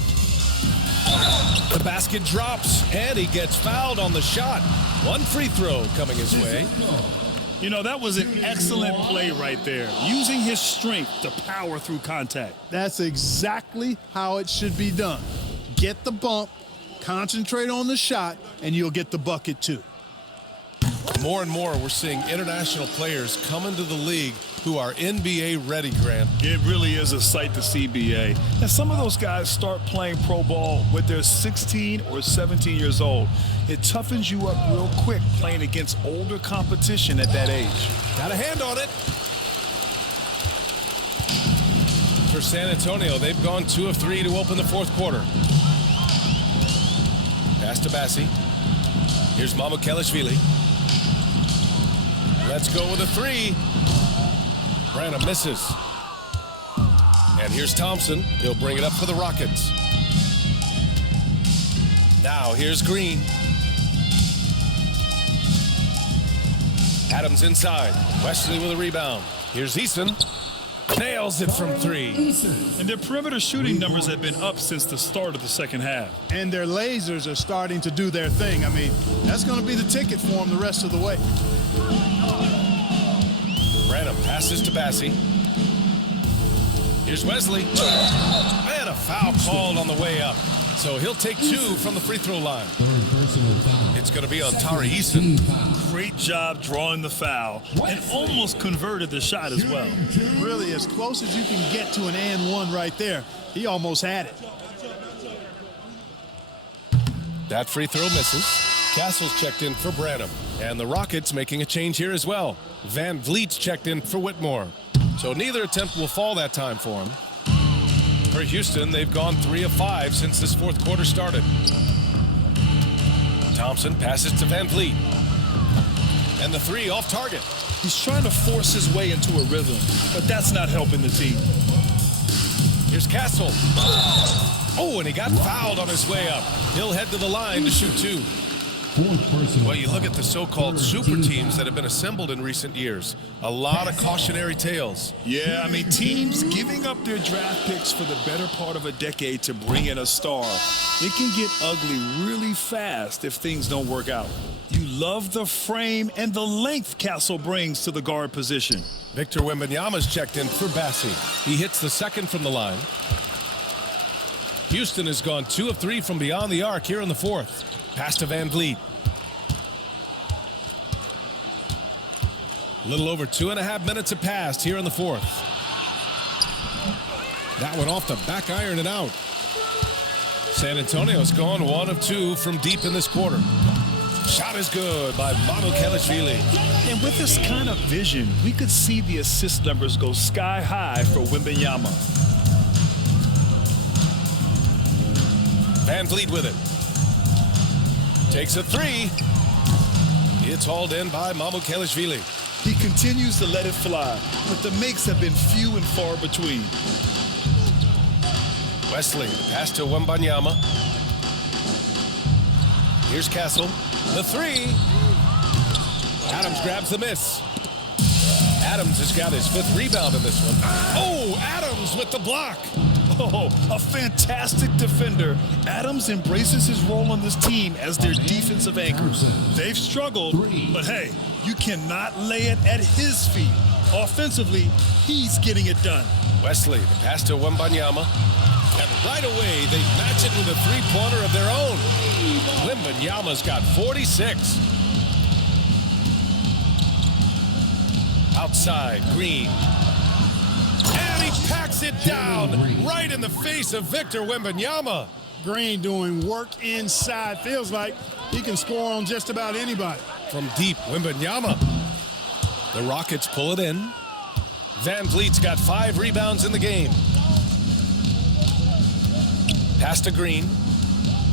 The basket drops, and he gets fouled on the shot. One free throw coming his way. You know, that was an excellent play right there, using his strength to power through contact. That's exactly how it should be done. Get the bump, concentrate on the shot, and you'll get the bucket too. More and more, we're seeing international players come into the league who are NBA ready, Grant. It really is a sight to see, BA. And some of those guys start playing pro ball when they're 16 or 17 years old. It toughens you up real quick playing against older competition at that age. Got a hand on it. For San Antonio, they've gone 2 of 3 to open the fourth quarter. Pass to Bassi. Here's Mamukelashvili. Let's go with a 3. Branham misses. And here's Thompson. He'll bring it up for the Rockets. Now here's Green. Adams inside. Wesley with a rebound. Here's Eason. Nails it from 3. And their perimeter shooting numbers have been up since the start of the second half. And their lasers are starting to do their thing. I mean, that's going to be the ticket for them the rest of the way. Branham passes to Bassi. Here's Wesley. And a foul called on the way up. So he'll take 2 from the free throw line. It's going to be on Tari Eason. Great job drawing the foul and almost converted the shot as well. Really, as close as you can get to an and one right there. He almost had it. That free throw misses. Castle's checked in for Branham. And the Rockets making a change here as well. Van Vliet's checked in for Whitmore. So neither attempt will fall that time for him. For Houston, they've gone 3 of 5 since this fourth quarter started. Thompson passes to Van Vliet. And the 3 off target. He's trying to force his way into a rhythm, but that's not helping the team. Here's Castle. Oh, and he got fouled on his way up. He'll head to the line to shoot 2. Well, you look at the so-called super teams that have been assembled in recent years. A lot of cautionary tales. Yeah, I mean, teams giving up their draft picks for the better part of a decade to bring in a star. It can get ugly really fast if things don't work out. You love the frame and the length Castle brings to the guard position. Victor Wembanyama's checked in for Bassi. He hits the second from the line. Houston has gone 2 of 3 from beyond the arc here in the fourth. Pass to Van Vliet. A little over 2.5 minutes have passed here in the fourth. That one off the back iron and out. San Antonio's gone 1 of 2 from deep in this quarter. Shot is good by Mamukelashvili. And with this kind of vision, we could see the assist numbers go sky high for Wembanyama. Van Vliet with it. Takes a 3. It's hauled in by Mamukelashvili. He continues to let it fly, but the makes have been few and far between. Wesley, the pass to Wembanyama. Here's Castle. The 3. Adams grabs the miss. Adams has got his 5th rebound in this one. Oh, Adams with the block. Oh, a fantastic defender. Adams embraces his role on this team as their defensive anchor. They've struggled, but hey, you cannot lay it at his feet. Offensively, he's getting it done. Wesley, the pass to Wembanyama. And right away, they match it with a 3-pointer of their own. Wembanyama's got 46. Outside, Green. And he packs it down right in the face of Victor Wembanyama. Green doing work inside. Feels like he can score on just about anybody. From deep, Wembanyama. The Rockets pull it in. Van Vliet's got 5 rebounds in the game. Pass to Green.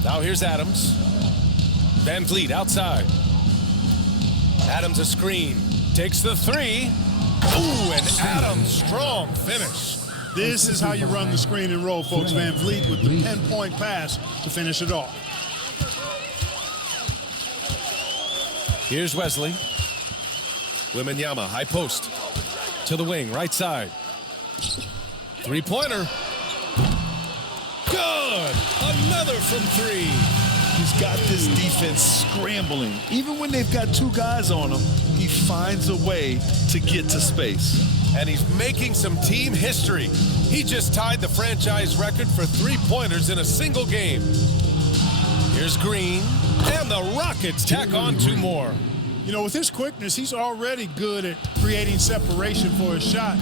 Now here's Adams. Van Vliet outside. Adams a screen. Takes the 3. Ooh, and Adams, strong finish. This is how you run the screen and roll, folks. Van Vliet with the 10-point pass to finish it off. Here's Wesley. Wembanyama, high post. To the wing, right side. 3-pointer. Good. Another from three. He's got this defense scrambling. Even when they've got two guys on him, he finds a way to get to space. And he's making some team history. He just tied the franchise record for three-pointers in a single game. Here's Green, and the Rockets tack on two more. You know, with his quickness, he's already good at creating separation for his shot.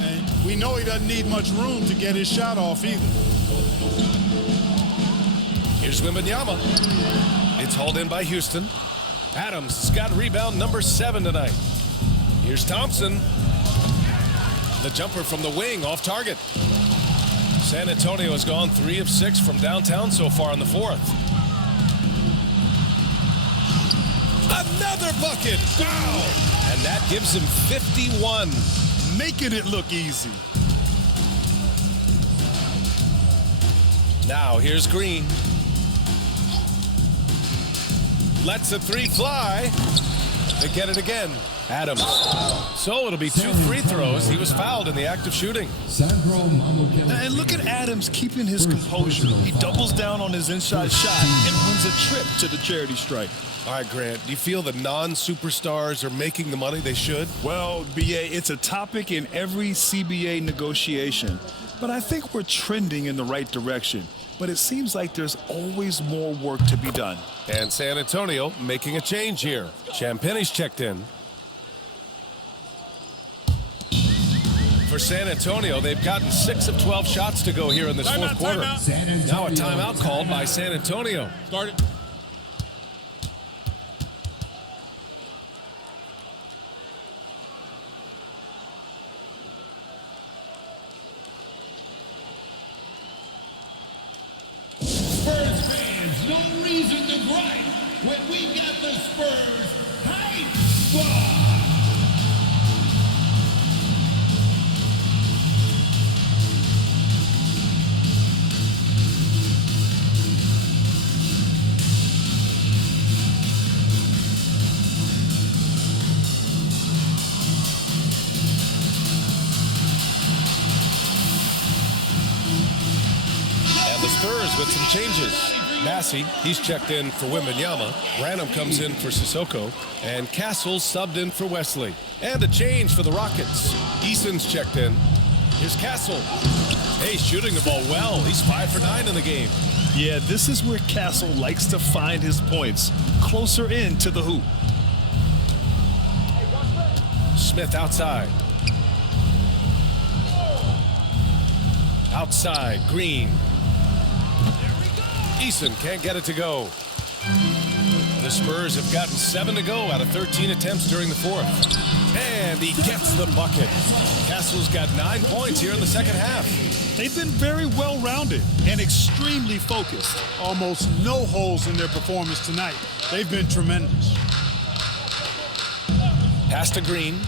And we know he doesn't need much room to get his shot off either. Here's Wembanyama. It's hauled in by Houston. Adams has got rebound number 7 tonight. Here's Thompson. The jumper from the wing off target. San Antonio has gone 3 of 6 from downtown so far in the fourth. Another bucket. Wow. And that gives him 51. Making it look easy. Now here's Green. Lets the three fly. They get it again. Adams. So it'll be 2 free throws. He was fouled in the act of shooting. And look at Adams keeping his composure. He doubles down on his inside shot and wins a trip to the charity stripe. All right, Grant, do you feel the non-superstars are making the money they should? Well, BA, it's a topic in every CBA negotiation, but I think we're trending in the right direction. But it seems like there's always more work to be done. And San Antonio making a change here. Champagne's checked in. For San Antonio, they've gotten 6 of 12 shots to go here in this fourth quarter. Now a timeout called by San Antonio. Start it. Spurs fans, no reason to gripe when we got the Spurs hype squad. Spurs with some changes. Massey, he's checked in for Wembanyama. Branham comes in for Sissoko. And Castle subbed in for Wesley. And a change for the Rockets. Eason's checked in. Here's Castle. Hey, shooting the ball well. He's 5 for 9 in the game. Yeah, this is where Castle likes to find his points. Closer in to the hoop. Smith outside. Outside, Green. Eason can't get it to go. The Spurs have gotten 7 to go out of 13 attempts during the fourth. And he gets the bucket. Castle's got 9 points here in the second half. They've been very well-rounded and extremely focused. Almost no holes in their performance tonight. They've been tremendous. Pass to Green.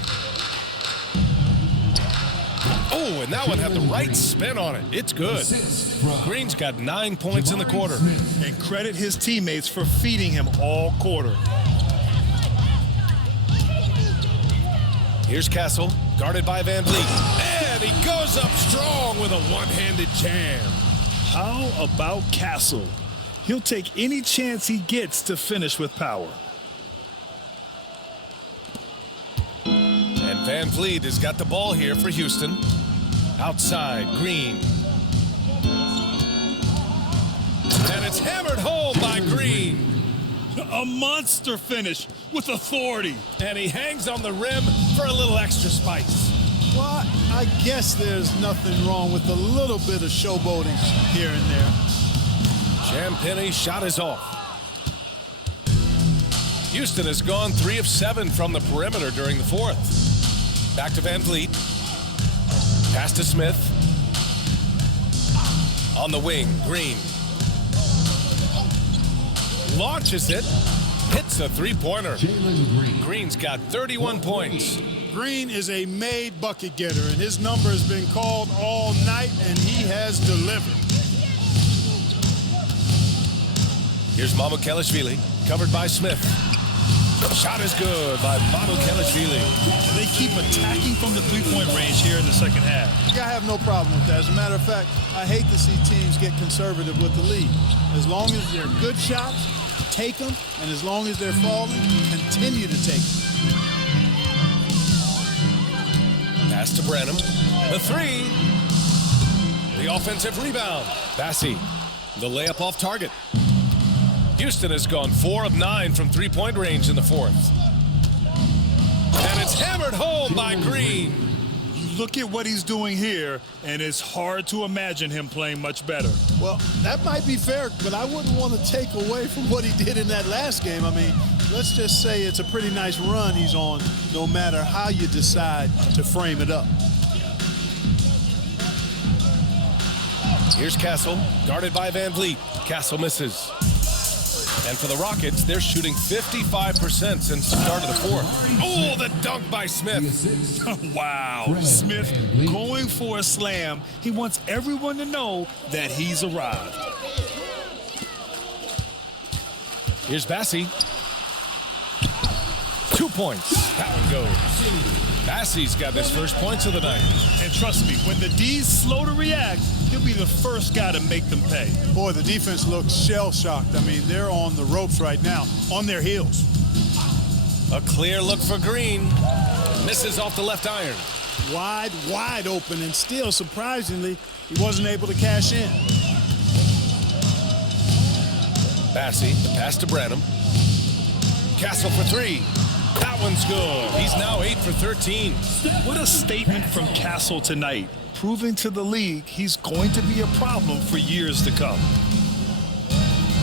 Oh, and that one had the right spin on it. It's good. Green's got 9 points in the quarter. And credit his teammates for feeding him all quarter. Here's Castle, guarded by Van Vliet. And he goes up strong with a one-handed jam. How about Castle? He'll take any chance he gets to finish with power. And Van Vliet has got the ball here for Houston. Outside, Green. And it's hammered home by Green. A monster finish with authority. And he hangs on the rim for a little extra spice. Well, I guess there's nothing wrong with a little bit of showboating here and there. Champagne's shot is off. Houston has gone 3 of 7 from the perimeter during the fourth. Back to Van Vliet. Pass to Smith. On the wing, Green. Launches it. Hits a three-pointer. Green's got 31 points. Green is a made bucket getter, and his number has been called all night, and he has delivered. Here's Mamukelashvili, covered by Smith. Shot is good by Mamukelashvili. They keep attacking from the three-point range here in the second half. Yeah, I have no problem with that. As a matter of fact, I hate to see teams get conservative with the lead. As long as they're good shots, take them, and as long as they're falling, continue to take them. Pass to Branham. The three. The offensive rebound. Bassi. The layup off target. Houston has gone 4 of 9 from three-point range in the fourth. And it's hammered home by Green. Look at what he's doing here, and it's hard to imagine him playing much better. Well, that might be fair, but I wouldn't want to take away from what he did in that last game. I mean, let's just say it's a pretty nice run he's on, no matter how you decide to frame it up. Here's Castle, guarded by Van Vliet. Castle misses. And for the Rockets, they're shooting 55% since the start of the fourth. Oh, the dunk by Smith. Wow. Smith going for a slam. He wants everyone to know that he's arrived. Here's Bassi. 2 points. That one goes. Bassi's got his first points of the night. And trust me, when the D's slow to react, he'll be the first guy to make them pay. Boy, the defense looks shell-shocked. I mean, they're on the ropes right now, on their heels. A clear look for Green. Misses off the left iron. Wide open, and still, surprisingly, he wasn't able to cash in. Bassi, the pass to Branham. Castle for three. That one's good. He's now 8 for 13. What a statement from Castle tonight, proving to the league he's going to be a problem for years to come.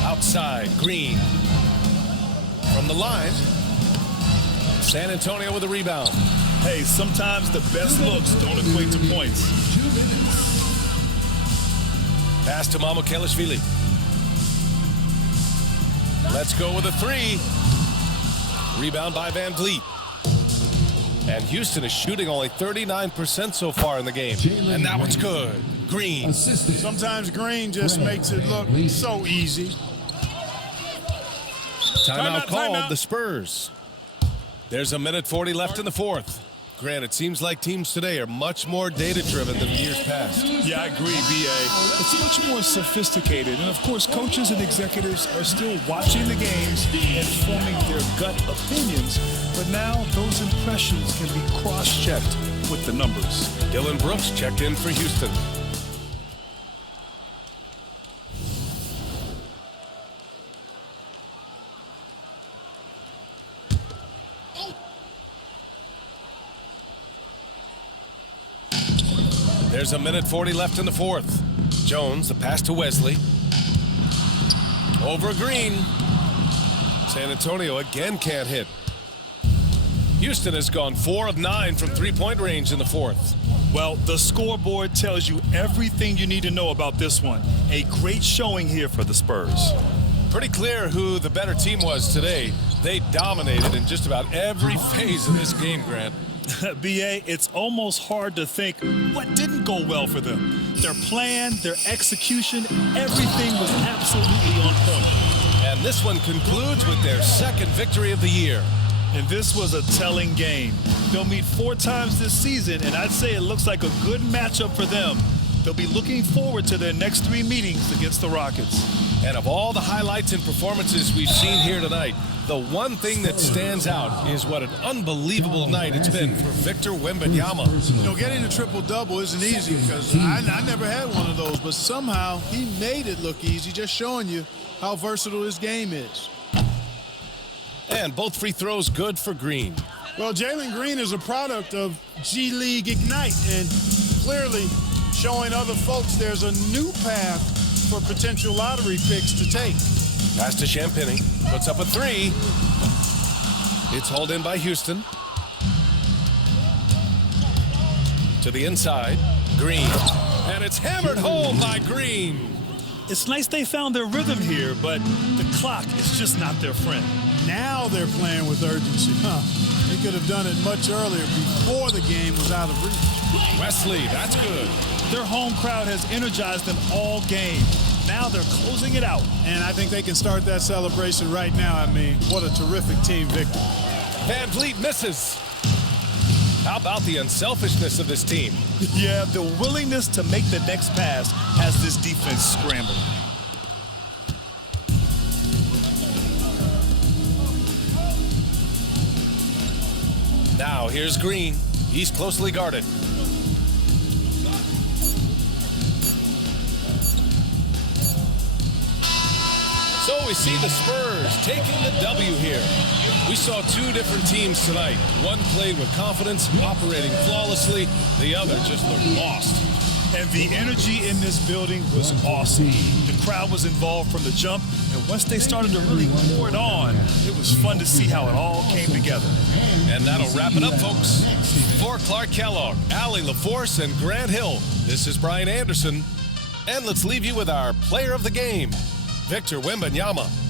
Outside, Green. From the line, San Antonio with a rebound. Hey, sometimes the best looks don't equate to points. Pass to Mamukelashvili. Let's go with a three. Rebound by Van Vliet. And Houston is shooting only 39% so far in the game. And that one's good. Green. Sometimes Green just makes it look so easy. Timeout called, the Spurs. There's a minute 40 left in the fourth. Grant, it seems like teams today are much more data-driven than years past. Yeah, I agree, B.A. It's much more sophisticated. And, of course, coaches and executives are still watching the games and forming their gut opinions. But now those impressions can be cross-checked with the numbers. Dylan Brooks checked in for Houston. There's a minute 40 left in the fourth. Jones, the pass to Wesley. Over Green. San Antonio again can't hit. Houston has gone 4 of 9 from three-point range in the fourth. Well, the scoreboard tells you everything you need to know about this one. A great showing here for the Spurs. Pretty clear who the better team was today. They dominated in just about every phase of this game, Grant. B.A., it's almost hard to think what didn't go well for them. Their plan, their execution, everything was absolutely on point. And this one concludes with their second victory of the year. And this was a telling game. They'll meet 4 times this season, and I'd say it looks like a good matchup for them. They'll be looking forward to their next 3 meetings against the Rockets. And of all the highlights and performances we've seen here tonight, the one thing that stands out is what an unbelievable night it's been for Victor Wembanyama. You know, getting a triple-double isn't easy because I never had one of those, but somehow he made it look easy, just showing you how versatile his game is. And both free throws good for Green. Well, Jalen Green is a product of G League Ignite and clearly showing other folks there's a new path for potential lottery picks to take. Pass to Champagny, puts up a 3. It's hauled in by Houston. To the inside, Green. And it's hammered home by Green. It's nice they found their rhythm here, but the clock is just not their friend. Now they're playing with urgency. They could have done it much earlier before the game was out of reach. Wesley, that's good. Their home crowd has energized them all game. Now they're closing it out. And I think they can start that celebration right now. I mean, what a terrific team victory. Van Vliet misses. How about the unselfishness of this team? Yeah, the willingness to make the next pass has this defense scrambling. Now here's Green. He's closely guarded. So we see the Spurs taking the W here. We saw two different teams tonight. One played with confidence, operating flawlessly. The other just looked lost. And the energy in this building was awesome. The crowd was involved from the jump, and once they started to really pour it on, it was fun to see how it all came together. And that'll wrap it up, folks. For Clark Kellogg, Allie LaForce, and Grant Hill, this is Brian Anderson. And let's leave you with our player of the game, Victor Wembanyama.